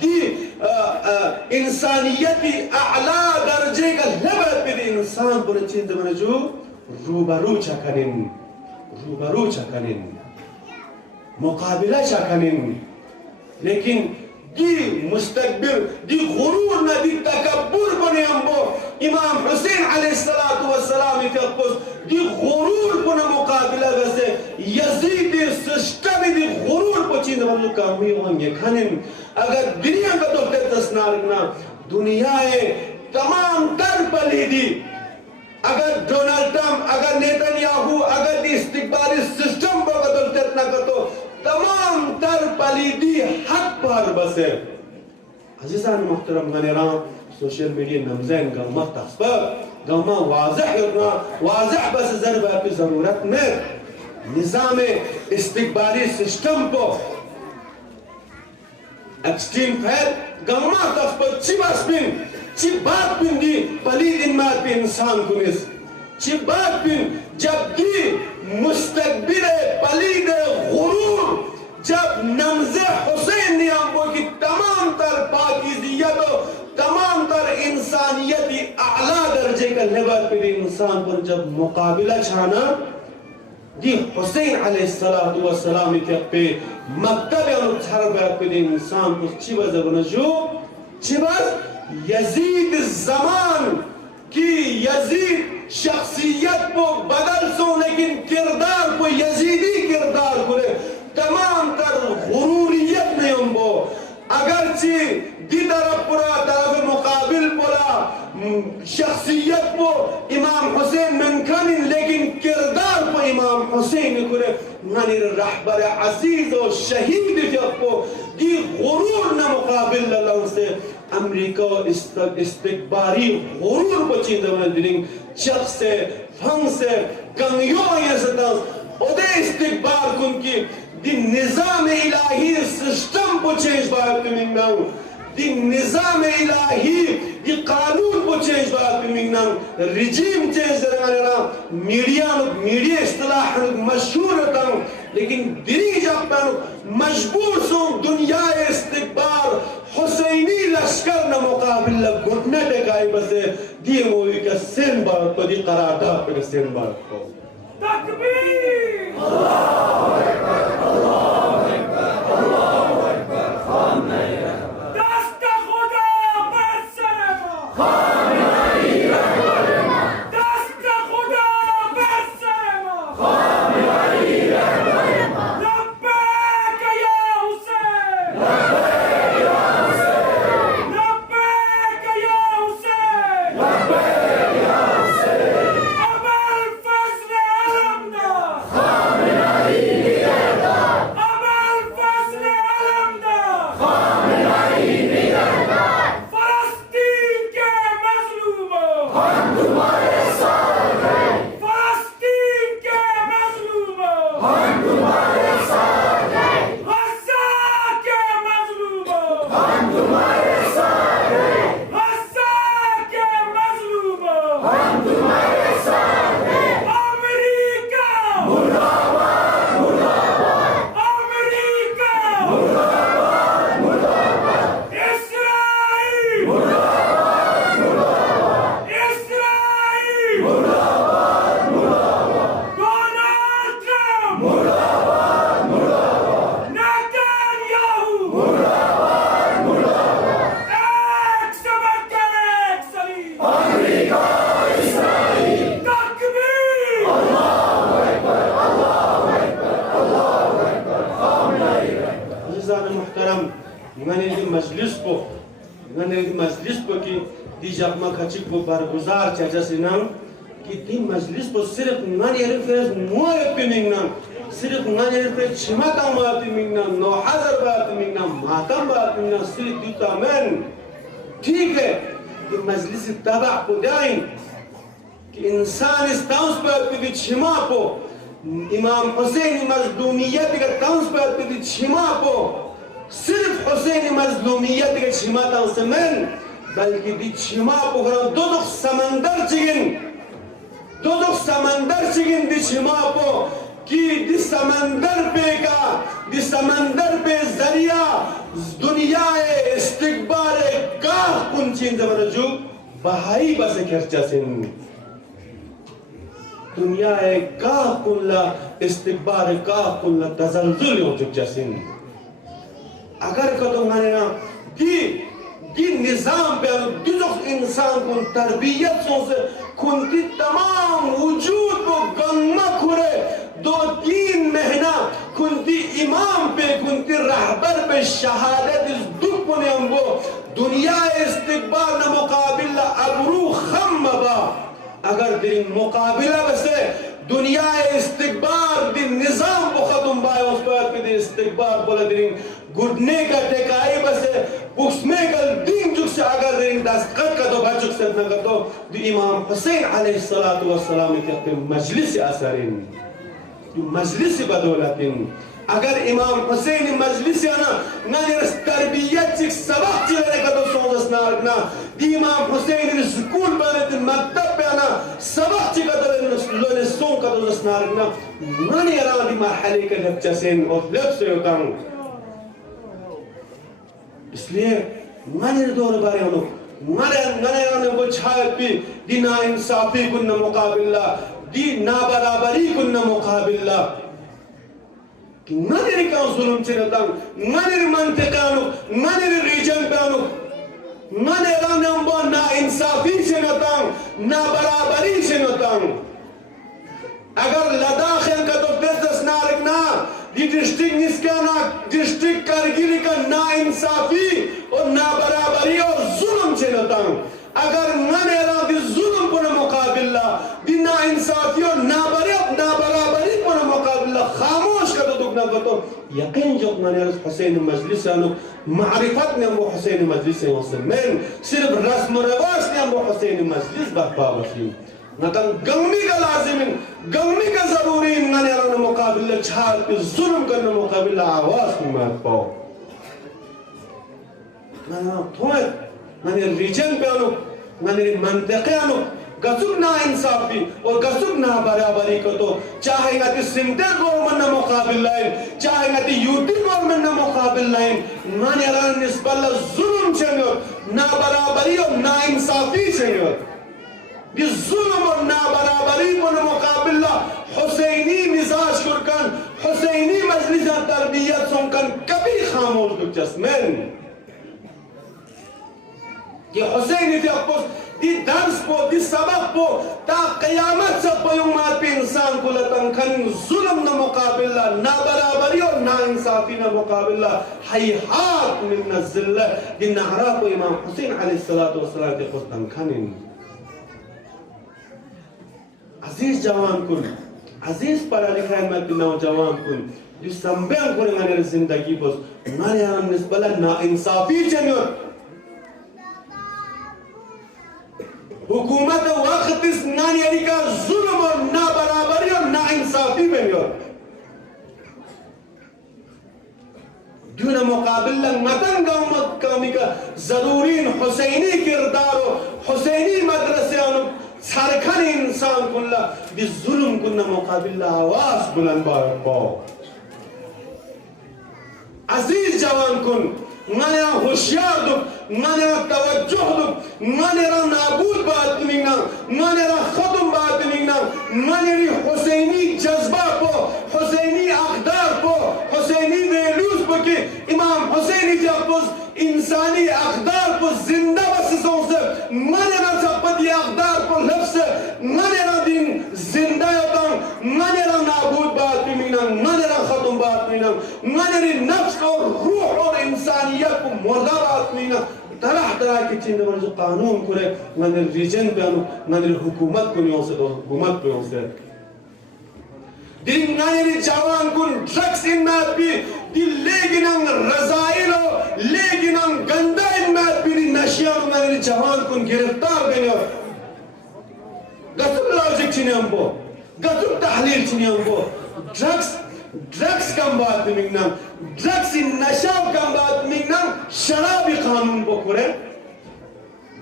दी इंसानियती आला दर्जे का लेवल पे इंसान पर चीज़ में जो रूबरू चकनिन मुकाबिला चकनिन लेकिन दी मुस्तकबिर दी गुरूर न दी तकब्बुर बने हमको इमाम हुसैन अलैहिस्सलातु वस्सलाम के कुछ दी गुरूर को न मुकाबला वैसे यजीद सिस्टम दी गुरूर को चीज़ हम लोग काम ही होंगे खाने अगर दुनिया का तो तस्नार ना दुनिया तमाम तर पलीदी अगर डोनाल्ड ट्रम्प अगर नेतन्याहू अगर इस्तिकबारी सिस्टम को बदलते ना कर तो तमाम तर पलीदी हक पर बसे अजीज़ान मुहतरम गनेराम सोशल मीडिया नमज़ैन गम्मा तस्पर गम्मा वाज़ह बस ज़रूरत की ज़रूरत में निज़ाम इस्तिकबारी सिस्टम को एक्सट्रीम फैल गम्मा तस्पर चिबास बिन चिबात बिन दी पलीदिन मात बिन इंसान कुनिस चिबात बिन जब दी मुस्तकबिर पलीद गुरूर जब नमज़े हुसैन ने हमको की तमाम तर पाकीज़ियत तमाम तर इंसानियती आला दर्जे का लेवल पे इंसान पर जब मुकाबिला छाना दी हुसैन अलैहिस्सलातु वस्सलाम के पे मक्तब अनुसार पे इंसान को चिबा जबनजो चिबा यजीद ज़मान की यजीद शख्सियत को बदल सो लेकिन किरदार को यजीदी किरदार को तमाम तर गुरूरियत में हमको अगरचे दी तरफ पूरा तरफ मुकाबिल पूरा शख्सियत को इमाम हुसैन मनखानिन लेकिन किरदार को इमाम हुसैन करे मानी रहबर अजीज और शहीद को दी गुरूर न मुकाबिल अल्लाह से अमेरिका इस्तिकबारी गुरूर को चीज़ में दिलिंग शख्स से फंग से कंगियों ये सतास उधे इस्तिकबार कुन की दी निज़ाम इलाही सिस्टम को चेंज बात में ना दी निज़ाम इलाही दी कानून को चेंज बात में ना रिजीम चेंज करना मीडिया इस्तिलाह मशहूर था लेकिन दिरी जब पर मजबूर सो दुनिया इस्तिकबार हुसैनी लश्कर न मुकाबिला घुटने टेकाई बसे दिए मूवी का सेन बार को दी करारदाद पे सेन बार को तकबीर अल्लाहु अकबर अल्लाहु अकबर अल्लाहु अकबर खान नहीं दस्त खुदा पर सरमा खान नहीं रहमा दस्त खुदा पर सरमा खान नहीं रहमा लब्बैक या हुसैन लब्बैक या हुसैन लब्बैक या हुसैन लब्बैक या हुसैन अबुल फज़ल अलमदार खान नहीं एक से बढ़कर एक सलीम अमेरिका इस्राइल तकबीर अज़ीज़ान मुहतरम मैंने ये मजलिस को की दी जगमा खचिक को बरगुजार चर्चा से नाम कि दी मजलिस को सिर्फ मैंने ये फेस मुआरे पे मिंगना सिर्फ मैंने ये फेस छिमाता माती मिंगना 9000 बात मिंगना मातम बात मिंगना सिर्फ दूता मैन ठीक है कि मजलिस तबा को दाइन कि इंसान इस ताउस पर भी छिमा को इमाम हुसैन मजलूमियत के ताउस पर भी छिमा को सिर्फ हुसैन मजलूमियत के छिमा ताउस मैन बल्कि दी छिमा को दो समंदर चिगिन दी छिमा को कि दी समंदर पे जरिया दुनिया इस्तिकबार का कुंचिन जबरजू बहाई बस खर्चा सिन दुनिया का कुल्ला इस्तिकबार का कुल्ला तजल्जुल हो चुका सिन अगर कदम माने ना कि निजाम पे जो इंसान को तरबियत से खुनती तमाम वजूद को गम्मा खुरे 2-3 महीना खुनती इमाम पे खुनती रहबर पे शहादत इस दुख ने हमको दुनिया इस्तिकबार न मुकाबिला अबरू खम्मबा अगर दिन मुकाबिला वैसे दुनिया इस्तिकबार दिन निजाम को खत्म बाय उस पर के इस्तिकबार बोला दिन गुडने का टेकाई बसे उसमें कल दिन जुग से अगर दिन दस्तखत का तो बचुक से न कर दो इमाम हुसैन अलैहिस्सलातु वस्सलाम के मजलिस असरिन मजलिस बदौलतिन अगर इमाम हुसैन मजलिस ना तरबियत से सबक चलने का तो सोच ना इमाम हुसैन स्कूल बने मकतब पे ना सबक चका तो लोने सो का तो ना माने रादी मरहले के लफ्ज से और लफ्ज से होता हूं इसलिए माने दौर बारे हम माने वो छाय पे दी ना इंसाफी कुन मुकाबिला दी ना बराबरी कुन मुकाबिला कि माने का जुल्म से ना माने मंतकानो माने रीजन पेनो माने रानंबो ना इंसाफी से ना बराबरी से ना अगर लद्दाख का तो बिजनेस ना रखना ये डिस्ट्रिक्ट निस्का ना डिस्ट्रिक्ट कारगिल का ना इंसाफी और ना बराबरी और जुल्म से ना अगर माने रादी जुल्म को मुकाबिला दी ना इंसाफी और ना बराबरी को मुकाबिला खामोश का तो दुखना तो यकीन जो माने हुसैन मजलिस आनो मारिफत ने वो हुसैन मजलिस से मैं सिर्फ रस्म रवाज ने वो हुसैन मजलिस बर्पा वसी नतन गमी का लाजिम गमी का जरूरी माने रानो मुकाबिला छाल पे जुल्म करने मुकाबिला आवाज में पाओ ना थोड़ा माने रीजन पे आनो माने मंतक़े आनो गसुब ना इंसाफी और गसुब ना बराबरी को तो चाहे ना कि सेंट्रल गवर्नमेंट ना मुकाबिल लाइन चाहे ना कि यूटी गवर्नमेंट ना मुकाबिल लाइन माने रान निस्बत जुल्म चंगो ना बराबरी और ना इंसाफी चंगो ये जुल्म और ना बराबरी को मुकाबिला हुसैनी मिजाज कुरकन हुसैनी मजलिस तरबियत सुनकन कभी खामोश दुचस्मन ये हुसैनी थे आपको दी दर्स को दी सबक को ता क़यामत से पयुमात पे इंसान को लतंखन जुल्म न मुकाबिला ना बराबरी और ना इंसाफी न मुकाबिला hayhat min ज़िल्लत दी नहरा को इमाम हुसैन अलैहिस्सलातु वस्सलाम के खुद तंखनिन अजीज जवान कुन अजीज पढ़ा लिखा है मत नौजवान कुन जो संबंध को माने जिंदगी बस माने हम निस्बत ना इंसाफी चंगो हुकूमत वक्त इस नानियरी का जुल्म और ना बराबरी और ना इंसाफी बनियो दूना मुकाबिला मतन गौमत कामी का जरूरीन हुसैनी किरदार हुसैनी मदरसे सरखन इंसान कुल्ला दी जुल्म कुन्ना मुकाबिला आवाज बुलंद बाओ अजीज जवान कुन माने होशियार दो माने तवज्जुह दो माने नाबूद बात मिंगना माने खत्म बात मिंगना माने हुसैनी जज्बा को हुसैनी अक़दार को हुसैनी वैल्यूज को कि इमाम हुसैन दी जब इंसानी अकदार को जिंदा बसों से मने ना सबती अकदार को लफ्ज़ मने ना दिन जिंदा होता मने ना नाबूद बात मीना मने ना खत्म बात मीना मने री नफ्स और रूह और इंसानियत को मुर्दा बात मीना तरह तरह की चीज़ें जो कानून करे मने रीजन पे मने हुकूमत को नहीं हो सकता हुकूमत पे हो सकता दिन नायरी जवान कुन ड्रग्स इन मैथ भी दिल लेकिन हम रज़ाइलो लेकिन हम गंदा इन मैथ भी दी नशिया नायरी जवान कुन गिरफ्तार बने गतुम लॉजिक चिने हमको गतुम तहलील चिने हमको ड्रग्स कम बात मिंगना ड्रग्स इन नशा कम बात मिंगना शराबी कानून को करे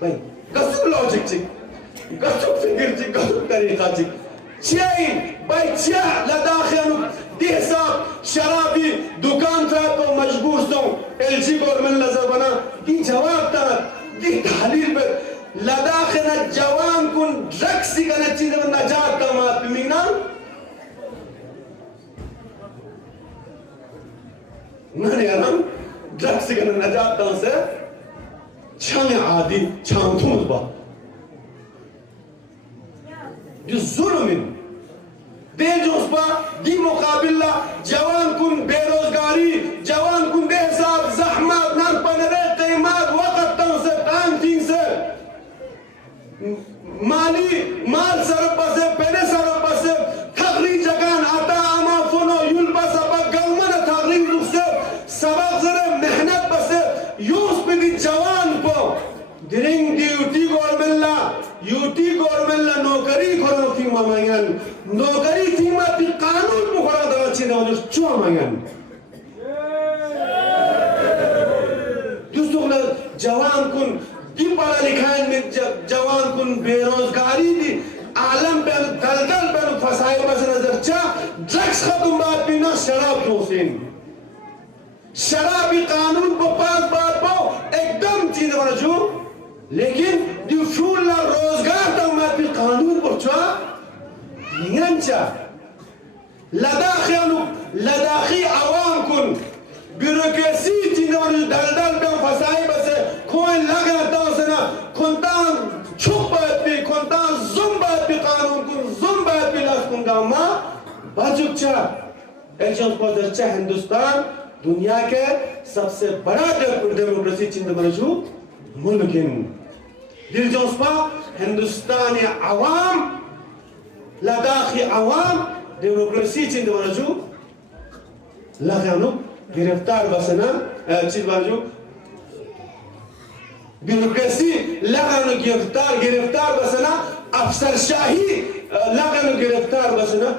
भाई गतुम लॉजिक चिक गतुम फिक्र चिक गतुम तरीका चिक चेन बाई चा लदाखियानु देसा शराबी दुकान था तो मजबूर सो एलजी गवर्नमेंट नजर बना दी जवाब था दी तालील पे लदाखिया जवान कुन ड्रग्स की करने चीज़ में नजात का मात मिलना नहीं यार ड्रग्स की करने नजात का उसे छाने आदि छान थूम बा जो जुल्म बेजोस्पा दी मुकाबिला जवान कुन बेरोजगारी जवान कुन बेहिसाब ज़हमत नाल पनरे क़ीमत वक़्त तंग से टाइम थी से माली माल सरप से पेने सरप से थगरी जगान आता आमा फनो युल बस अब गलमन थगरी से सबक जरे मेहनत बस यूस पे दी जवान को दिरिंग दी यूटी गवर्नमेंट ला नौकरी करो थी मामायन नौकरी थी माती कानून को करा दवा चीज़ वाले चुआ मायन दूसरों ने जवान कुन दी पढ़ा लिखाएं में जवान कुन बेरोजगारी दी आलम पे दलदल पे फसाए बस नजर चा ड्रग्स खत्म बात पीना शराब दोसेन शराबी कानून को पास बात पाओ एकदम चीज़ वाला जो लेकिन दिफूल ला रोजगार तक माती कानून पर चुआ नियंचा लदाखी आवाम कुन ब्यूरोक्रेसी चीज़ों दलदल पे फसाए बस कोई लगा था उसने खुंतान छुप बात भी खुंतान जुम बात भी कानून कुन जुम बात भी लाश कुन गामा बाजुचा एक्शन को दर्चा हिंदुस्तान दुनिया के सबसे बड़ा डेमोक्रेसी चीज़ मौजू मुल्किन दिलजोस्पा हिंदुस्तानी आवाम लद्दाखी आवाम डेमोक्रेसी चीज़ मौजू लगानो गिरफ्तार बसना चीज़ मौजू ब्यूरोक्रेसी लगानो गिरफ्तार बसना अफसरशाही लगानो गिरफ्तार बसना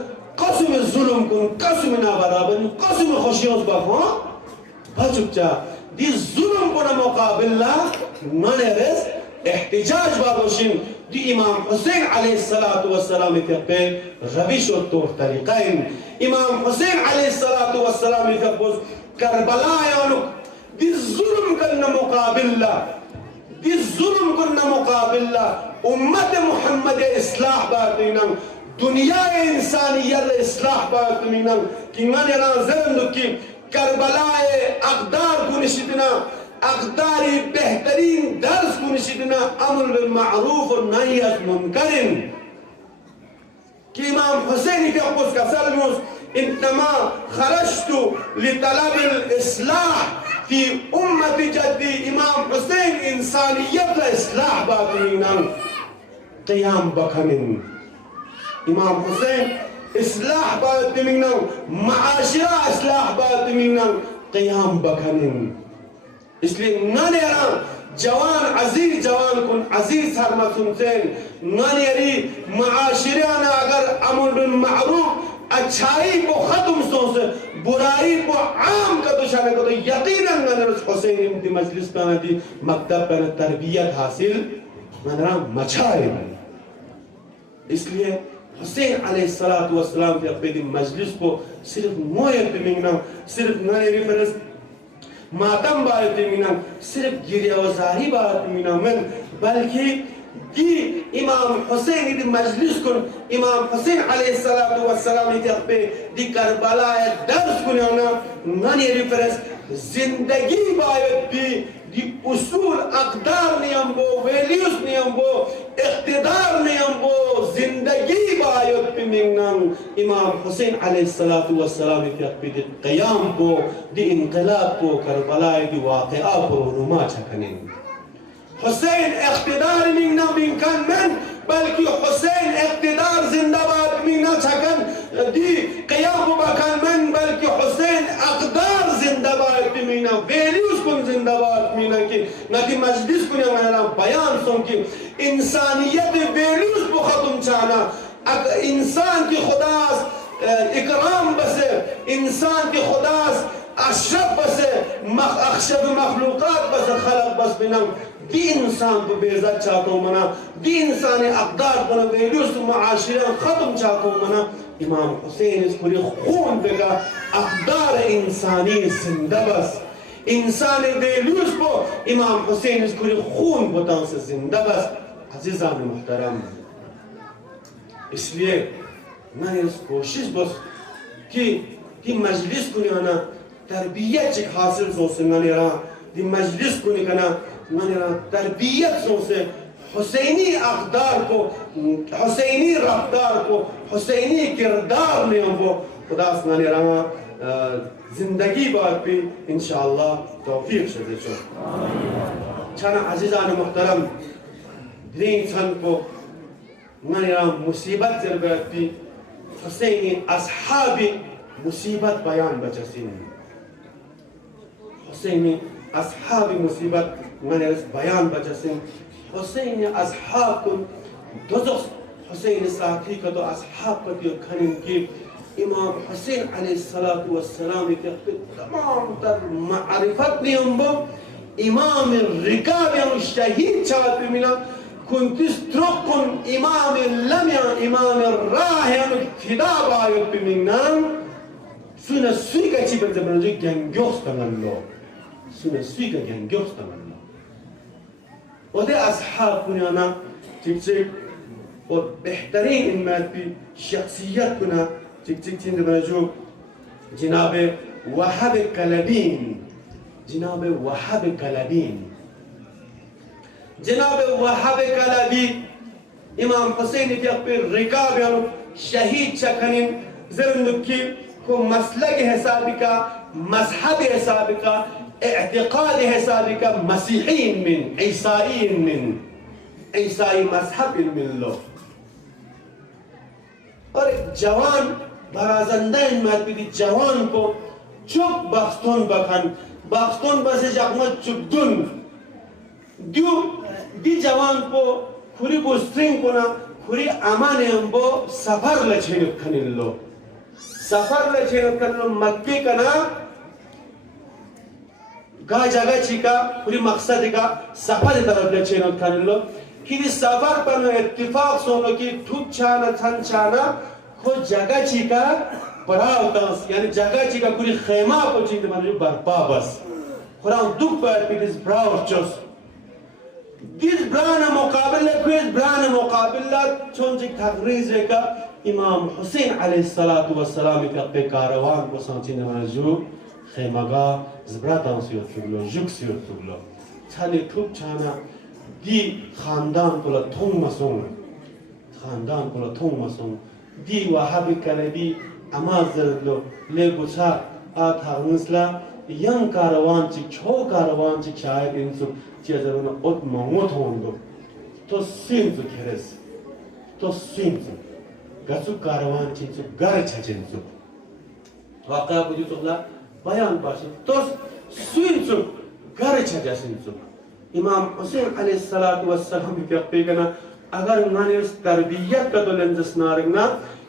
कसम जुल्म कुन कसम ना बराबर कसम खुशियों से बाखों बचुचा दी जुल्म को न मुकाबला मने रेस एहतिजाज बाबोशिन दी इमाम हुसैन अलैहिस्सलातु वस्सलाम के रविश और तौर तरीक़ाइन इमाम हुसैन अलैहिस्सलातु वस्सलाम के पोस करबला यानो दी जुल्म को न मुकाबला उम्मत मुहम्मद इस्लाह बातिना दुनिया इंसानियत इस्लाह बातिना कि मने राज़न दुकी करबलाए अक़दार को निशितना अक़दारी बेहतरीन दर्स को निशितना अमर बिल मारूफ और नही अनिल मुनकर कि इमाम हुसैन के अक़ुस का सलमुस इन्नमा खरजतु लितलब इस्लाह फी उम्मती जद्दी इमाम हुसैन इंसानियत ला इस्लाह बातिना क़याम बखमिन इमाम हुसैन इस्लाह बातिना माशिरा इस्लाह बातिना क़याम बखमिन इसलिए नानेरा जवान अजीज जवान कुन अजीज सरमा सुनसेन नानेरी माशिरा ने अगर अमर बिल मारूफ अच्छाई को खत्म सोच बुराई को आम का दुशाने को तो यकीनन नाने हुसैन इम्ति मजलिस पे दी मकतब पे तरबियत हासिल नानेरा मचाए इसलिए हुसैन अलैहिस्सलातु वस्सलाम के अपने मजलिस को सिर्फ मोयत मिंगना सिर्फ नाने रेफरेंस मातम बात मिंगना सिर्फ गिरियावजारी बात मिंगना मन बल्कि कि इमाम हुसैन की मजलिस को इमाम हुसैन अलैहिस्सलातु वस्सलाम के अपने दी करबला दर्स को ना नाने रेफरेंस जिंदगी बायत भी दी उसूल अकदार नियम बो वैल्यूज नियम बो इख्तिदार नियम बो जिंदगी बायत भी मिंगनंग इमाम हुसैन अलैहिस्सलातु वस्सलाम की दी क़याम को दी इंक़िलाब को करबला दी वाक़िआ को नुमा छकने हुसैन इख्तिदार मिंगना मिंकन मन बल्कि हुसैन इख्तिदार जिंदाबाद मिंगना छकन दी क़याम बकन मन बल्कि हुसैन अकदार जिंदाबाद मिंगना वैल्यूज को जिंदाबाद मिंगना की नदी मजलिस को ना बयान सों की इंसानियत वैल्यूज को खत्म चाहना इंसान की खुदास इकराम बसे इंसान की खुदास अशरफ बसे अखशब मखलूकात बसे खलक बस बिनम दी इंसान को बेइज्जत चाहता हूँ मना दी इंसान अकदार बना वैल्यूज मुआशरा खत्म चाहता हूँ मना इमाम हुसैन इस पूरी खून बेगा अकदार इंसानी जिंदा बस इंसान वैल्यूज को इमाम हुसैन इस पूरी खून बताओ से जिंदा बस अजीज़ान मुहतरम इसलिए मैंने इस कोशिश बस कि मजलिस को निकाना तरबियत चिक हासिल सो से मैंने रहा दी मजलिस को निकाना मैंने रहा तरबियत सो से हुसैनी अक़दार को हुसैनी रफ्तार को हुसैनी किरदार में हम वो खुदा से मैंने रहा जिंदगी बात पे इंशाअल्लाह तौफीक से दे चो छाना अजीज़ान मुहतरम दिन छन को मैंने रहा मुसीबत ज़रूरत थी हुसैनी अस्हाबी मुसीबत बयान बचसीन हुसैनी अस्हाबी मुसीबत मैंने बयान बचसीन हुसैनी अस्हाब को दोज़ख हुसैनी साथी का तो अस्हाब का तो खनिन की इमाम हुसैन अलैहिस्सलातु वस्सलाम के तमाम तर मारिफत नियम बो इमाम रिकाब या शहीद चाहत पे मिला कुंतिस त्रुकुन इमाम लम्या इमाम राह या फिदा बायत पे मिंगनाम सुना सुई का चिपक जब रजी गंगोस तंगन लो सुना सुई का गंगोस तंगन लो और दे अस्हाब कुन्याना चिक और बेहतरीन इनमें भी शख्सियत कुना चिक चिंद बरजो जिनाबे वहाब कलबीन जिनाबे वहाब कलबीन जनाब वहाब कलाबी इमाम हुसैन के पे रिकाब यानो शहीद चखनिन जरनुकी को मसलक हिसाब का मजहब हिसाब का इअतिकाद हिसाब का मसीहीन मिन ईसाईन मिन ईसाई मजहब मिन लो और जवान बराजंदाइन मारपीती जवान को चुप बख्तून बसे जगमत चुपदुन दियो दी जवान को खुरी को स्ट्रिंग को ना खुरी अमाने हमको सफर लचेन खनिल्लो सफर लचेन खनिल्लो मक्के का ना गा जगह चिका खुरी मकसद का सफर तरफ लचेन खनिल्लो कि सफर पर इत्तिफाक सोनो की ठुक छाना थन छाना को जगह चिका बड़ा होता यानी जगह चिका खुरी खेमा को चिंत मानो बर्पा बस खुरा दुख पर पिटिस ब्राउच चोस दिस ब्राना मुकाबला क्विज ब्राना मुकाबला चोंजिक तकरीज का इमाम हुसैन अलैहिस्सलातु वस्सलाम के अपने कारवान को सांची नमाजू खेमगा ज़ब्रातां से उठलो जुक से उठलो छाने ठुक छाना दी खानदान को लथों मसों दी वहाबी कलबी अमाज़र लो ले गुछा आता उन्सला यंग कारवान चिक छो कारवान चिक शायद इंसु चिज़ारों उत मांगोत होंगे तो सिंचु खेरेस तो सिंचु गसु कारवान चिंचु घर छचिंचु वाक़या बुझु चुकला बयान पाशी तो सिंचु घर छचिंचु इमाम हुसैन अलैहिस्सलातु वस्सलाम के कहना अगर माने तरबियत का तो लेंजस ना रखना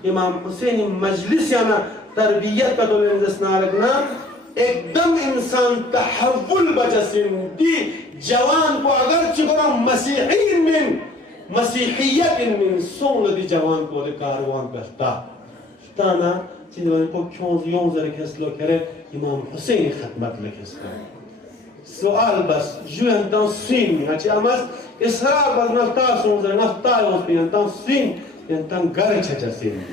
इमाम हुसैन मजलिस या ना तरबियत का तो लेंजस ना रखना एकदम इंसान तहव्वुल बचसिन दी जवान को अगर चिकरा मसीहीन मिन मसीहियत मिन सोन दी जवान को कारवान करता ताना चिजवान को क्यों यूं जरे खेसलो करे इमाम हुसैन खिदमत लेखेसलो सवाल बस जो अंतन सिन अच्छे अमस इसरार बस नफ्ता सोन जरे नफ्ता उस पे अंतन सिन अंतन घर छचा सिन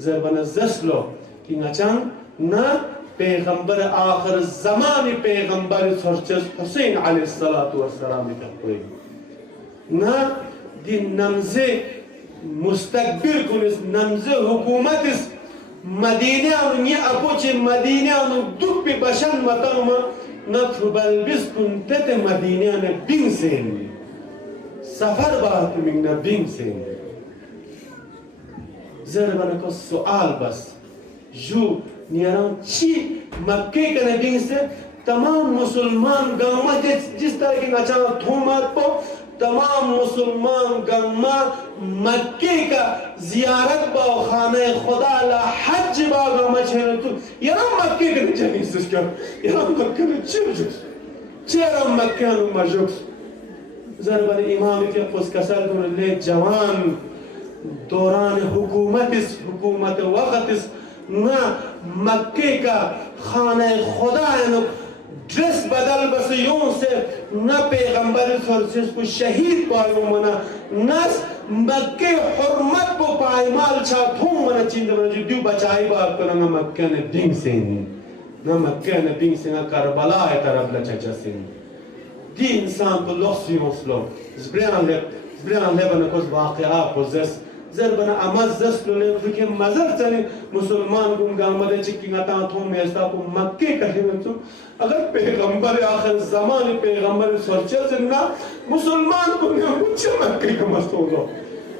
जरबन जसलो कि नचांग ना پیغمبر آخر زمان پیغمبر سرچس حسین علیه السلام کپوی نه دی نمزه مستقبل کنیست نمزه حکومتیست مدینه آنو اپوچه مدینه آنو دوب بشن مطانو ما نفبل بس کنتت مدینه آنو بین سین سفر باید میگن بین سین زربانه که سوال بس جو نیاران چی مکه که نبین سے تمام مسلمان گاما جس طرح کی نچانا تھومات پو تمام مسلمان گاما مکه کا زیارت با خانه خدا لا حج با گاما چھنے تو یرام مکه که نچانی سس کیا یرام مکه نچیوجوس چیرام مکه نو مجوس زربان امامی که قص کسر کنه لی جوان دوران حکومت وقت نہ مکے کا خانہ خدا ہے نہ ڈریس بدل بس یوں سے نہ پیغمبر سرسس کو شہید پایو منا نہ مکے حرمت کو پائمال چھا تھوں منا چیند منا جو دیو بچائی بار کرنا نہ مکہ نے دنگ سین نہ مکہ نے دنگ سین کربلا ہے طرف لچچا سین دی انسان کو لخصی مسلو زبریان لیبن کس واقعہ پوزیس زربنا امز زسلو نے فکر مزر چلے مسلمان کو گامدے چکی گتا تو میستا کو مکے کہے تو اگر پیغمبر آخر زمان پیغمبر سرچے زنا مسلمان کو نے مچ مکے کا مستولو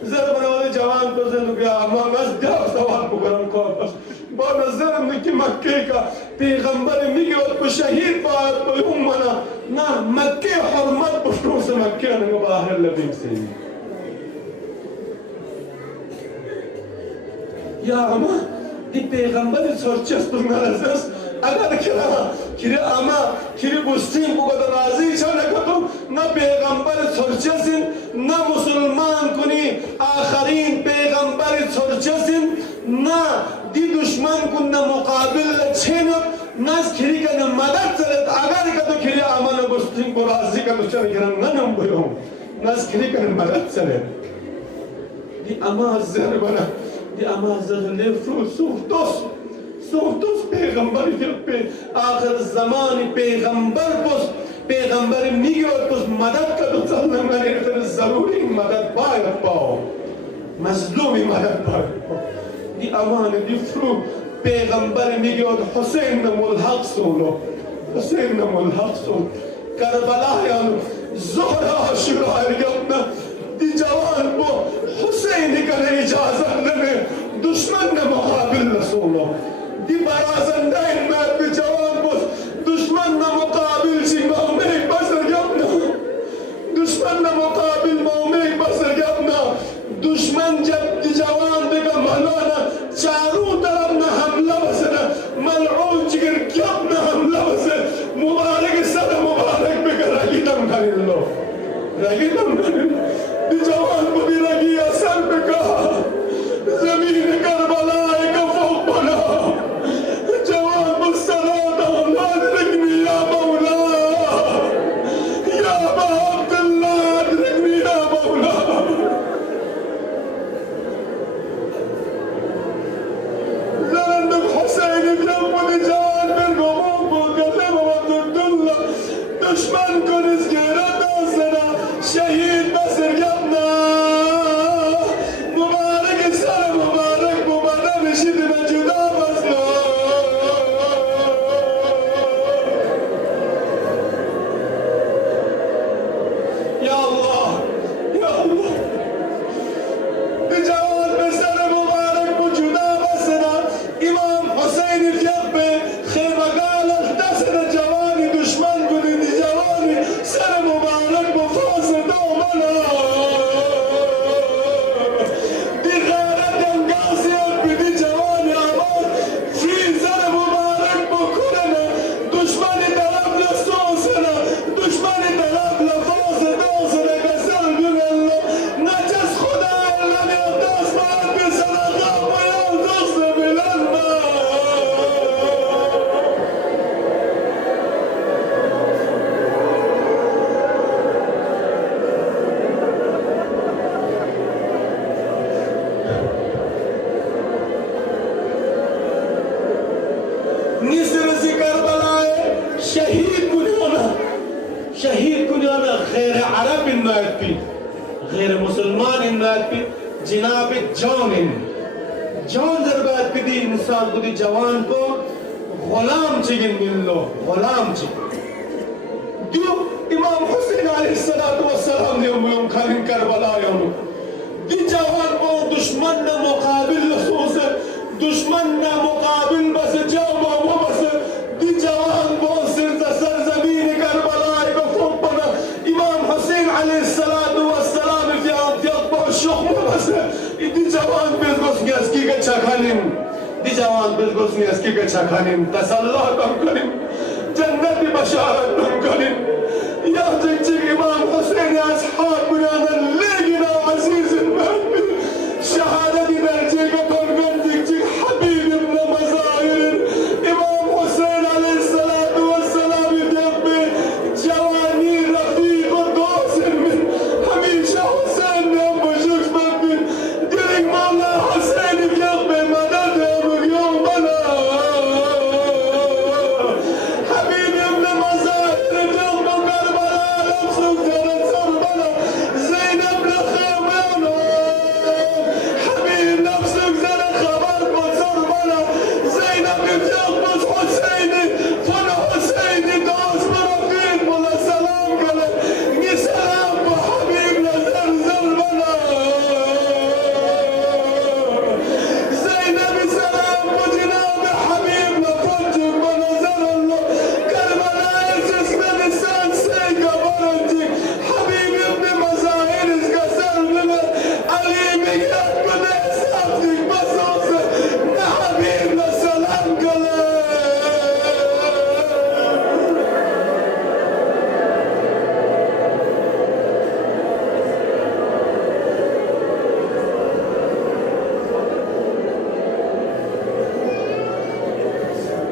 زربنا والے جوان کو زن گیا ما مز دا سوال کو کرن کو بس با نظر میں کہ مکے کا پیغمبر میگو کو شہید بات کو منا نہ مکے حرمت پشتوں سے مکے نے باہر لبیم سے یا اما دی پیغمبر سرچست نرسس اگر کره اما کره بستیم بگذار راضی چه نکتم نه پیغمبر سرچستین نه مسلمان کنی آخرین پیغمبر سرچستین نه دی دشمن کن نه مقابل چینم نه کره کنه مدد سرت اگر کتو کره اما نه بستیم کو راضی کنه چه نکرم ننم بیام نه کره کنه مدد سرت دی اما زر بنا دی اما زغلی فرو سوختوس پیغمبر جب آخر زمان پیغمبر پس پیغمبر میگوید پس مدد کدو سلم نگرفتن ضروری مدد باید پاو مظلومی مدد باید پاو دی امان دی فرو پیغمبر میگوید حسین ملحق سولو کربلا یانو زهر عاشورا یابنا دی جوان بو حسین کنے اجازت ننے دشمن نے مقابل رسولو دی برازندہ انمات دی جوان بو دشمن نے مقابل چی مومک بسر یابنا دشمن نے مقابل مومک بسر یابنا دشمن جب دی جوان دیگا ملانا چاروں طرف نہ حملہ بسر ملعون چگر کیاب نہ حملہ بسر مبارک سر مبارک بکر رگی دم کھانی لو دی جوان کو بھی لگی اثر پہ کہا زمین کربلا ایک فوق بنا جوان مسترات اولاد رکھنی یا مولا یا با عبداللہ رکھنی یا مولا زرندق حسین ابن ابن جان بن گمون کو گزم وقت عبداللہ دشمن کو نزگیرت آسنا شہید بسر یابنا مبارک سر مبارک مبارک رشید میں جدا بسنا یا اللہ جوان میں سر مبارک کو جدا بسنا امام حسین جب خیمہ گال اختصر جوانی دشمن کو دی جوانی سر مبارک عرب النائب بي غير مسلمان النائب بي جناب جون ضربات بدي انسان بدي جوان کو غلام چگن ملو غلام چگن دیو امام حسین علیہ السلام نے یوم کھان کربلا یوم دی جوان کو دشمن نہ مقابل لسوس دشمن نہ مقابل بس جاوا وہ بس دی جوان کو سرزمین کربلا کو فوقنا امام حسین علیہ السلام في يطبع الشخم بس دی جوان بالگوس اسکی کا چکھانیم دی جوان بالگوس اسکی کا چکھانیم تسلا کم کریم جنت بشارت کم کریم یا جنگ امام حسین اصحاب بنانا لیگنا عزیز المهدی شهادت درجه کا برگن جنگ حبیب ابن مظاہر امام حسین علیہ السلام دیکھ جوانی رفیق و دوست من ہمیشہ حسین نے بشکش بکن دلنگ مولا حسین دیکھ مدد یوم بنا حبیب ابن مظاہر دیکھ کربلا لفظ جنت سربلا زینب لخیمانو حبیب نفس جنت خبر کو سربلا زینب دیکھ حسین فن حسین دوست برفین مولا سلام کله نی سلام با حبیب نظر زربلا زینب سلام با جناب حبیب نفجر بنظر الله کربلا اسم لسان سیگا برنجی حبیب ابن مظاهر اسکا سر بلد علی میگرد کنه حساب دیگ بسوسه نه حبیب نسلام کله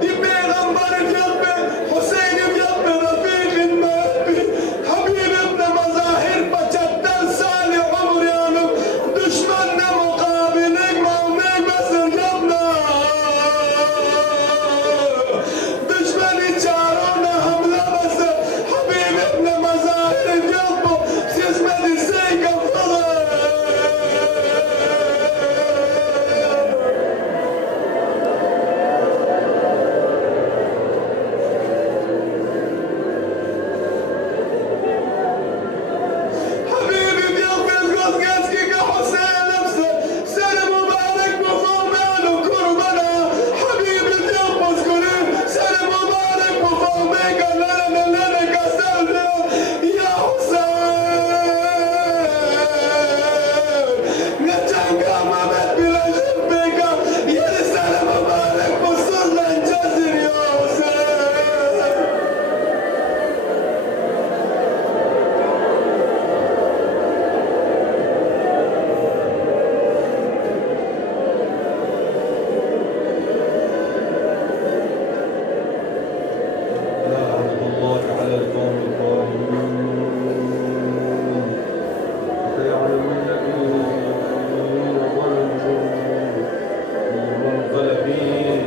دی پیغمبر جلبه حسین جلبه رفیق المهدی حبیب ابن مظاهر 75 سال عمر یانم دشمن مقابل مومن بسر جبنا دشمنی چارون حمله بس حبیب ابن مظاهر جلبه سیزمدی سیگا فضل حبيبي بيلبس غوزغاتسكي كحسين لبسه سر مبارك بفومان وكربنا حبيبي بيلبس كريم سر مبارك بفومك لنا كسرنا يا حسين نتنقى مامت بلا جنبك يا رسالة مبارك بصرنا نجزر يا حسين لعنة الله على القوم الظالمين سيعلم الذين ظلموا منقلبين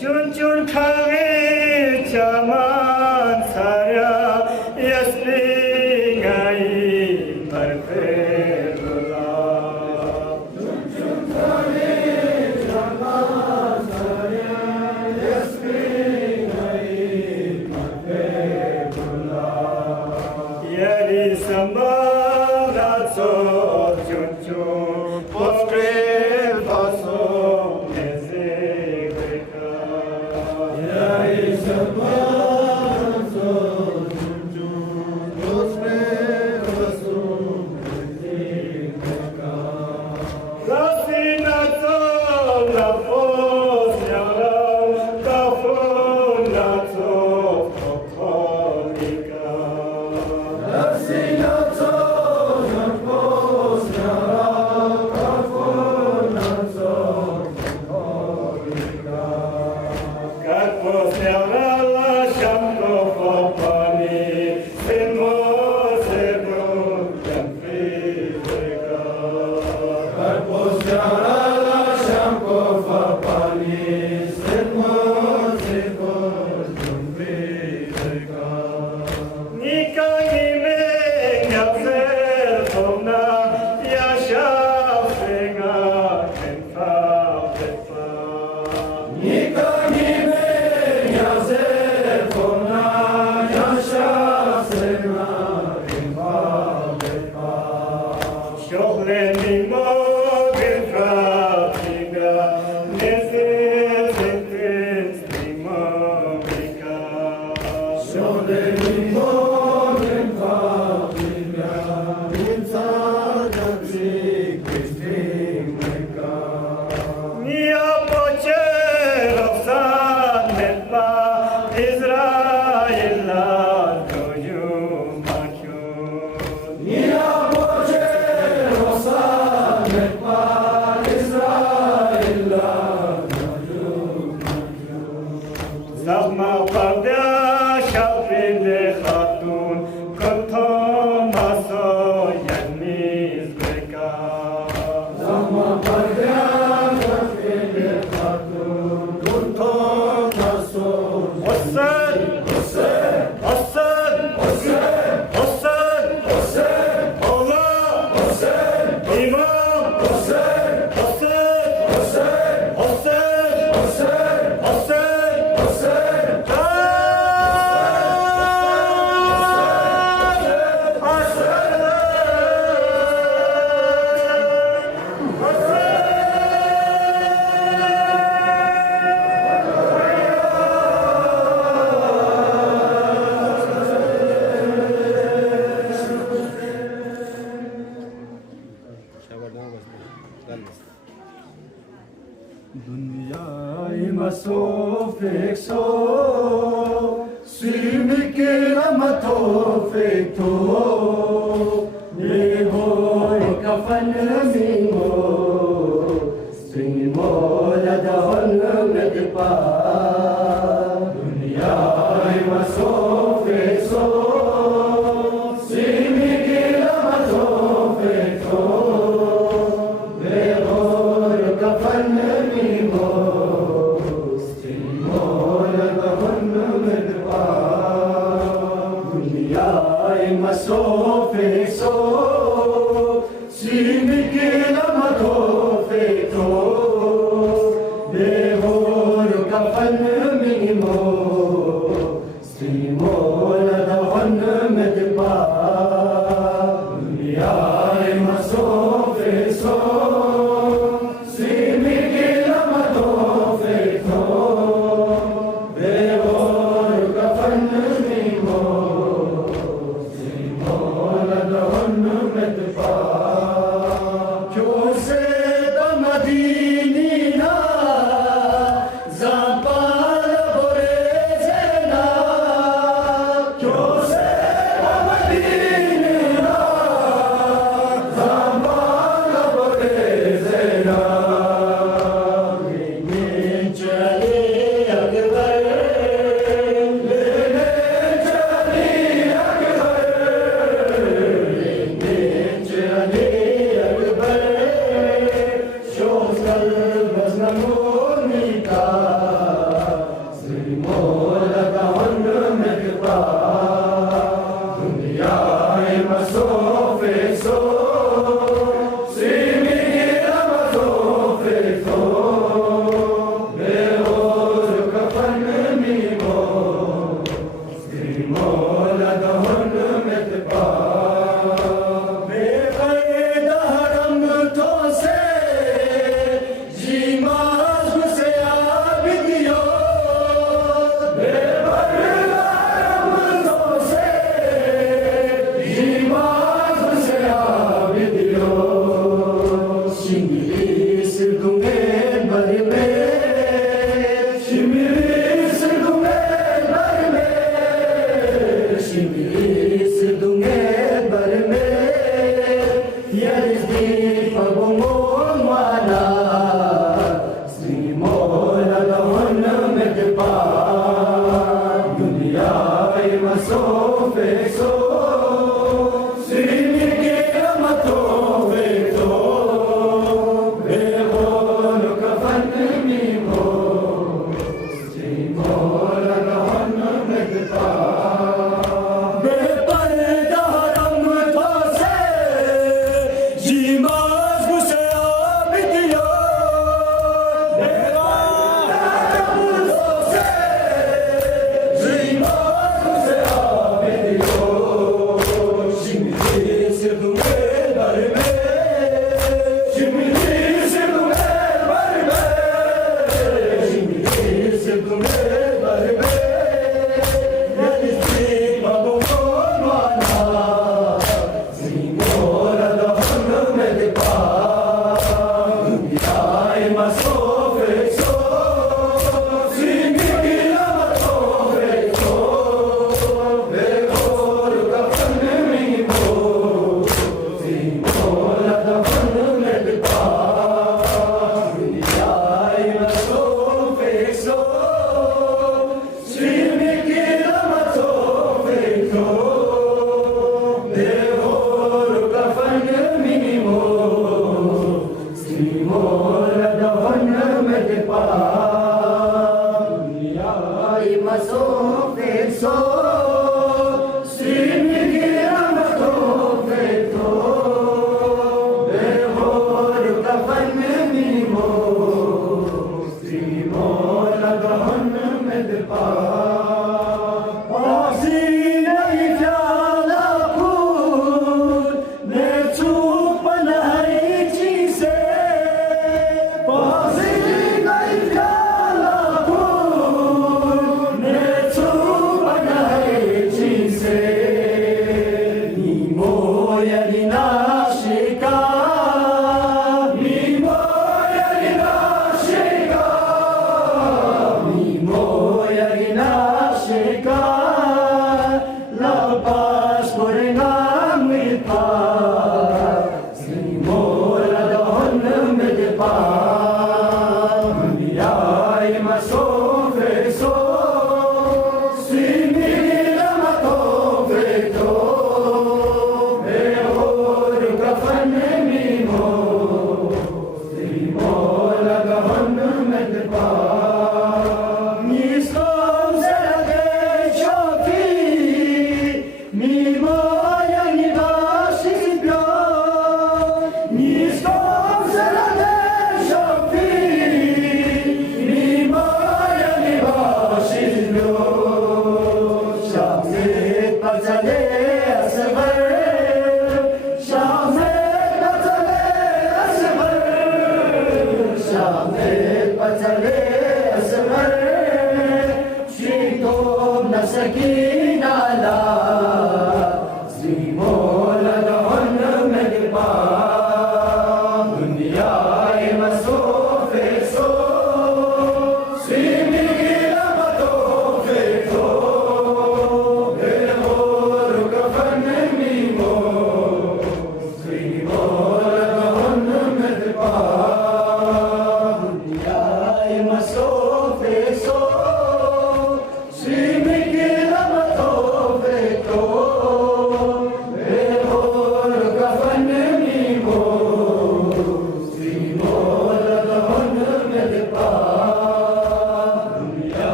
چون چون کاغی چمان سارا یسلی گایی برفه بلا یاری سمبالا سو چون چون پفکر پاسو نزیگ بکا یاری سمبالا سو چون چون پفکر پاسو दुनिया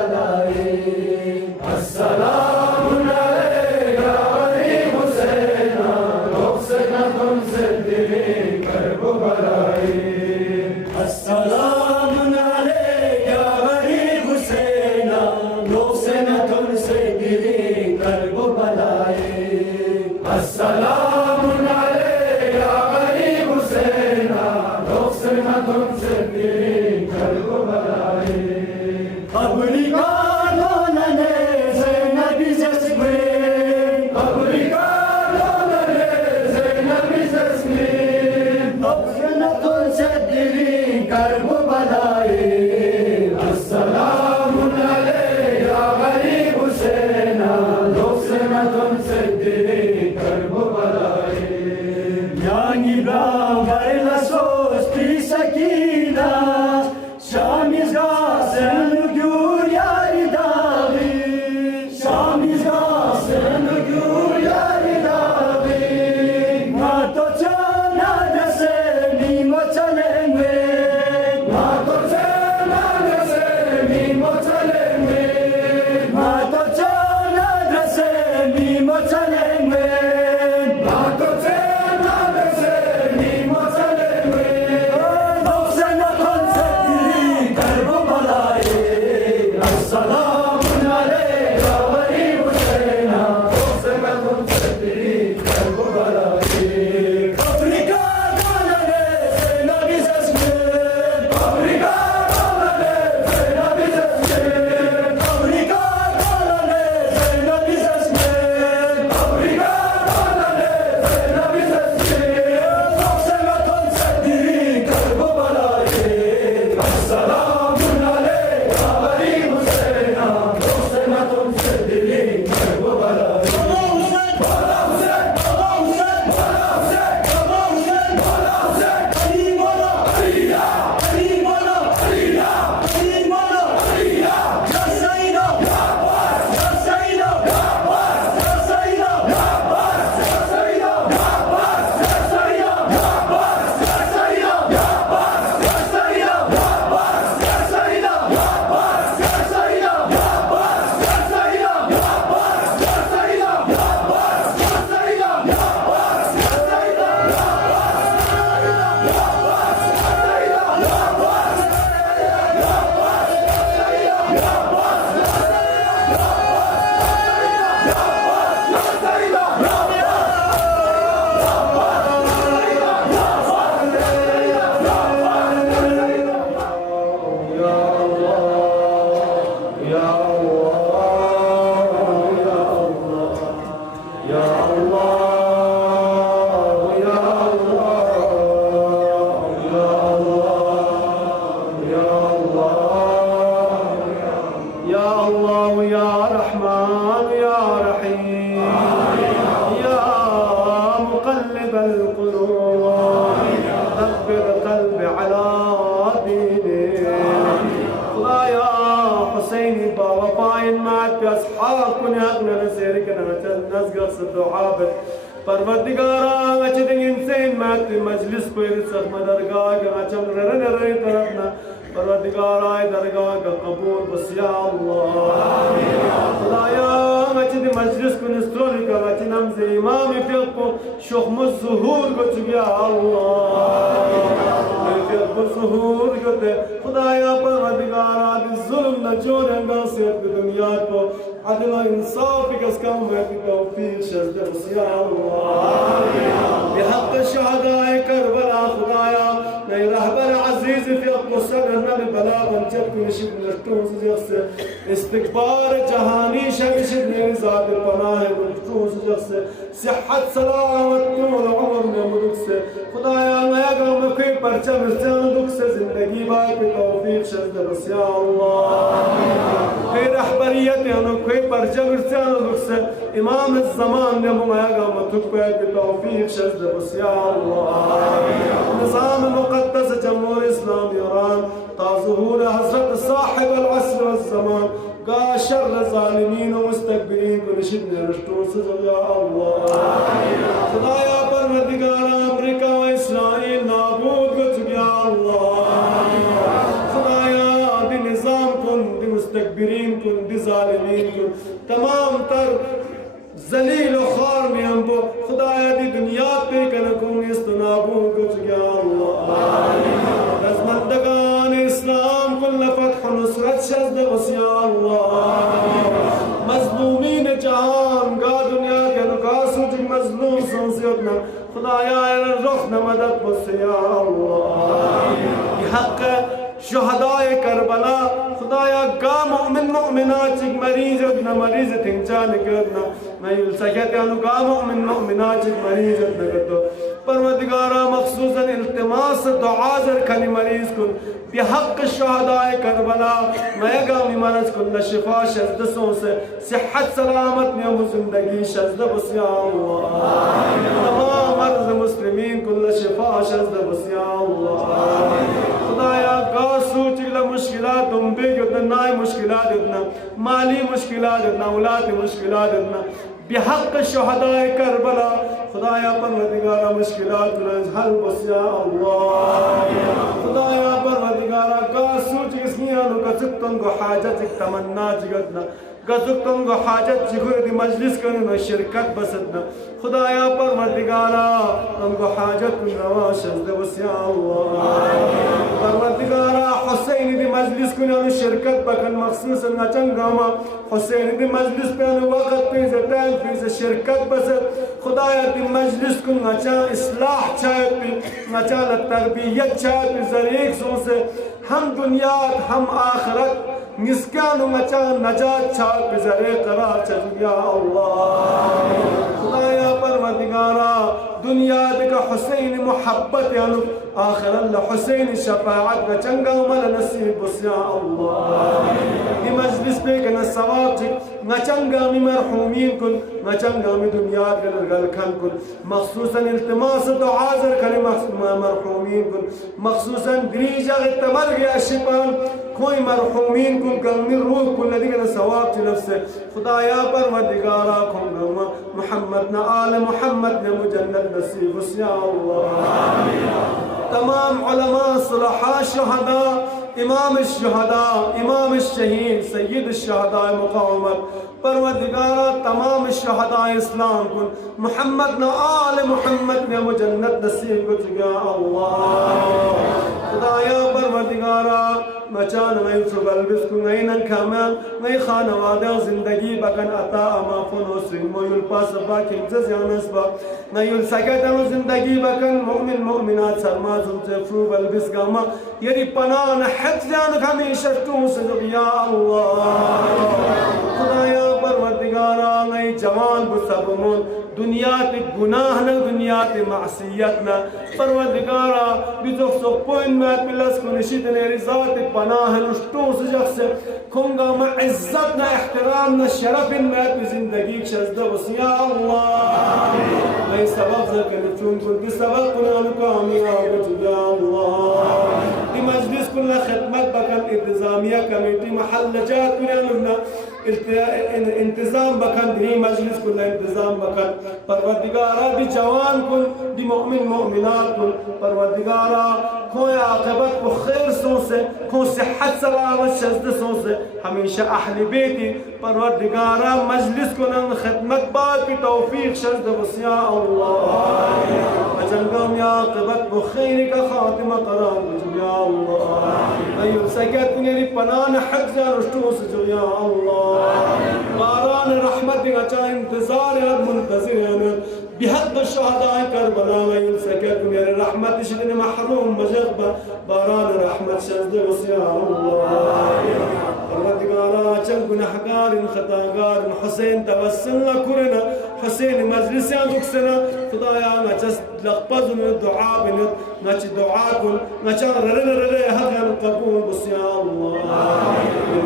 बलाए अस्सलाम अलैका गरीब हुसैना लोग से न तुमसे दिली कर्ब बलाए अस्सलाम अलैका गरीब हुसैना लोग से न तुमसे दिली कर्ब बलाए अस्सलाम अलैका गरीब हुसैना लोग से न तुमसे दिली कर्ब बलाए अपनी कानों ने ज़ैनब जस्मे अपनी कानों ने ज़ैनब जस्मे अब न तुमसे दिली कर्ब बलाए अस्सलाम अलैका गरीब हुसैना लोग से न तुमसे दिली कर्ब बलाए yani brava sosti sakina shamiz gasen gyur yari davi shamiz gasen gyur yari davi ma to chana dase mi mo chalenge ma to chana dase mi mo chalenge ma to chana dase mi mo chalenge ma to परवरदिगारा अचद इंसान मात मजलिस पर सदमा दरगाह का चम run run तरफना परवरदिगारा दरगाह का कबूल बस या अल्लाह खुदाया अचद मजलिस को नस्रोल का वचनम से इमाम फिको शुखम ज़ुहूर को या अल्लाह फिको ज़ुहूर को दे खुदाया परवरदिगारा जुल्म न जोड़ेंगा से दुनिया को عدل إنصافك اسكن بتوفيق شد يا الله بحق الشهداء كربلاء خدايا ني رهبر عزيز في أقصى النبي بلا بنجب نشب نشتوز جس استكبار جهاني شمس نزاد الپناه نشتوز جس صحة سلامت طول عمر نمدكس خدايا ما يقام كي پرچم استان دكس زندگی باق توفيق شد يا الله في رهبريت کوئی پرچم ارسال لکس امام الزمان نے مماغا متکوے بتوفیق شزد بس یا اللہ نظام مقدس جمهور اسلام ایران تا ظهور حضرت صاحب العصر والزمان کا شر ظالمین و مستقبرین کو نشد نرشتو سزو یا اللہ خدایا پروردگار امریکہ و اسرائیل نابود کو چک یا اللہ خدایا دی نظام کن دی مستقبرین तमाम तर जलील और खार में हमको खुदाया दी दुनिया पे कनकों इस्तनाबू कुछ या अल्लाह रज़मंदगान इस्लाम कुल फतह नुसरत शज़्द वसिया अल्लाह मज़लूमीन जहान गा दुनिया के नुकासु जिन मज़लूम संसियतना खुदाया रुख न मदद वसिया अल्लाह ये हक़ शुहदाए करबला खुदाया गा मोमिन मोमिनात चिक मरीज न मरीज थिंचान करना मैं युलसकत अनु गा मोमिन मोमिनात चिक मरीज न करतो परवरदिगारा मखसूसन इल्तिमास दुआ जर खली मरीज को बिहक शुहदाए करबला मैं गा मरज को न शिफा शज़दसों से सेहत सलामत में हम जिंदगी शज़द बसिया अल्लाह तमाम मर्ज़ मुस्लिमीन को न शिफा शज़द बसिया अल्लाह खुदाया गा सूचिला मुश्किलात तुम बेगुतना नाई मुश्किलात इतना माली मुश्किलात इतना औलाद मुश्किलात इतना बिहक शुहदाए करबला खुदाया परवरदिगारा मुश्किलात हल बसिया अल्लाह खुदाया परवरदिगारा गा सूच इसनिया नु कसुतन को हाजत तमन्ना जिगतना कसुतन को हाजत जिगर दी मजलिस करन शिरकत बसतना खुदाया परवरदिगारा उनको हाजत रवा शज़द बसिया अल्लाह परवरदिगारा हुसैन दी मजलिस को न शिरकत बकन मखसूस नचन गामा हुसैन दी मजलिस पे वक्त पे टाइम पे शिरकत बस खुदाया दी मजलिस को नचा इस्लाह चाहे पे नचा तरबियत चाहे पे जरीक सो से हम दुनिया हम आखिरत निस्कान नचा नजात चाहे पे जरे करार चलिया अल्लाह खुदाया परवरदिगारा दुनिया का हुसैन मोहब्बत यानु आखिर अल्लाह हुसैन शफाअत का चंगा मल नसीब बसिया अल्लाह दी मजलिस पे कना सवाब जी न चंगा मी मरहूमीन कुल न चंगा मी दुनिया के गल खन कुल मखसूसन इल्तिमास दुआ जर करे मरहूमीन कुल मखसूसन दरीजा तमर गया शिपान कोई मरहूमीन कुल कल रूह कुल नदी के सवाब जी नफ्स खुदाया परवरदिगारा खुंगा मोहम्मद न आल मोहम्मद ने मुजन्नत नसीब बसिया अल्लाह तमाम उलमा सुलहा शुहदा इमाम शुहदा इमाम शहीद सैयद शुहदा मुक़ावमत परवरदिगारा तमाम शुहदा इस्लाम को मोहम्मद न आल मोहम्मद ने मुजन्नत नसीब को जुगा अल्लाह खुदाया परवरदिगारा मचान नहीं सुबल बिस्कु नहीं नन खामा नहीं खानवादा जिंदगी बकन अता अमाफुन हुसैन मोयुल पास बाकी जज़ानस बा नहीं सकेत अनु जिंदगी बकन मोमिन मोमिनात सरमा जुल्ते फ्रूबल बिस्कामा यदि पनान हफ्जान हमेशा तू से या अल्लाह खुदाया परवरदिगारा नहीं जवान बुसबमुन दुनिया के गुनाह न दुनिया के मासियत न परवरदिगारा बिजो सो पॉइंट में पिलस को निशित ने रिजात पनाह नुष्टो से खुंगा में इज्जत न एहतराम न शरफ में जिंदगी शज़द वसिया अल्लाह मैं सबब ज़कर चुन को कि सबब कुरान कामयाब जुदा अल्लाह दी मजलिस कुल खिदमत बकन इंतजामिया कमेटी महल जात कुरान इंतजाम बकन दी मजलिस कुल इंतजाम बकन परवरदिगारा दी जवान कुल दी मोमिन मोमिनात कुल परवरदिगारा खोए आक़िबत को खैर सो से खो सेहत सलामत शज़द सो से हमेशा अहल बेटी परवरदिगारा मजलिस को नन खिदमत बात की तौफीक शज़द वसिया अल्लाह अजंगम या आक़िबत को खैर का खातिमा कराम या अल्लाह अय्युब सकेत मेरी पनान हक जान उष्टो से जो या अल्लाह बारान रहमत का इंतजार है मुंतज़िर है बिहद शुहदा करबला में सकेत मेरे रहमत से महरूम मजब बारान रहमत शज़द वसिया अल्लाह परवरदिगारा चल गुनाहगार खतागार हुसैन तवस्सल करना हुसैन मजलिस दुखसना खुदाया नचस लखपज दुआ बिनत नच दुआ कुल नच ररे हगन कबूल बसिया अल्लाह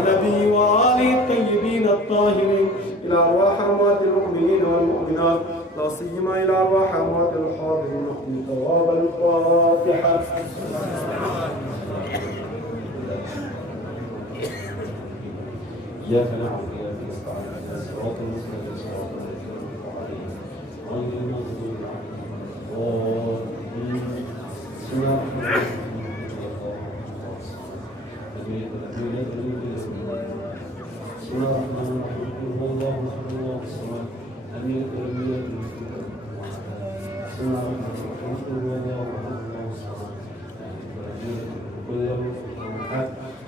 नबी व आली तय्यबीन الطاهرين الى ارواح اموات المؤمنين والمؤمنات لا سيما الى ارواح اموات الحاضرين في ثواب الفاتحه إياك نعبد وإياك نستعين اهدنا الصراط المستقيم صراط الذين أنعمت عليهم غير المغضوب عليهم ولا الضالين بسم الله الرحمن الرحيم صلى الله الصمد لم يلد ولم يولد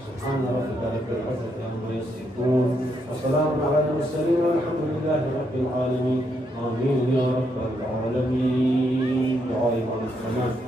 سبحان ربك رب العزة عما يصفون وسلام على المرسلين والحمد لله رب العالمين آمين يا رب العالمين. دعاء السماء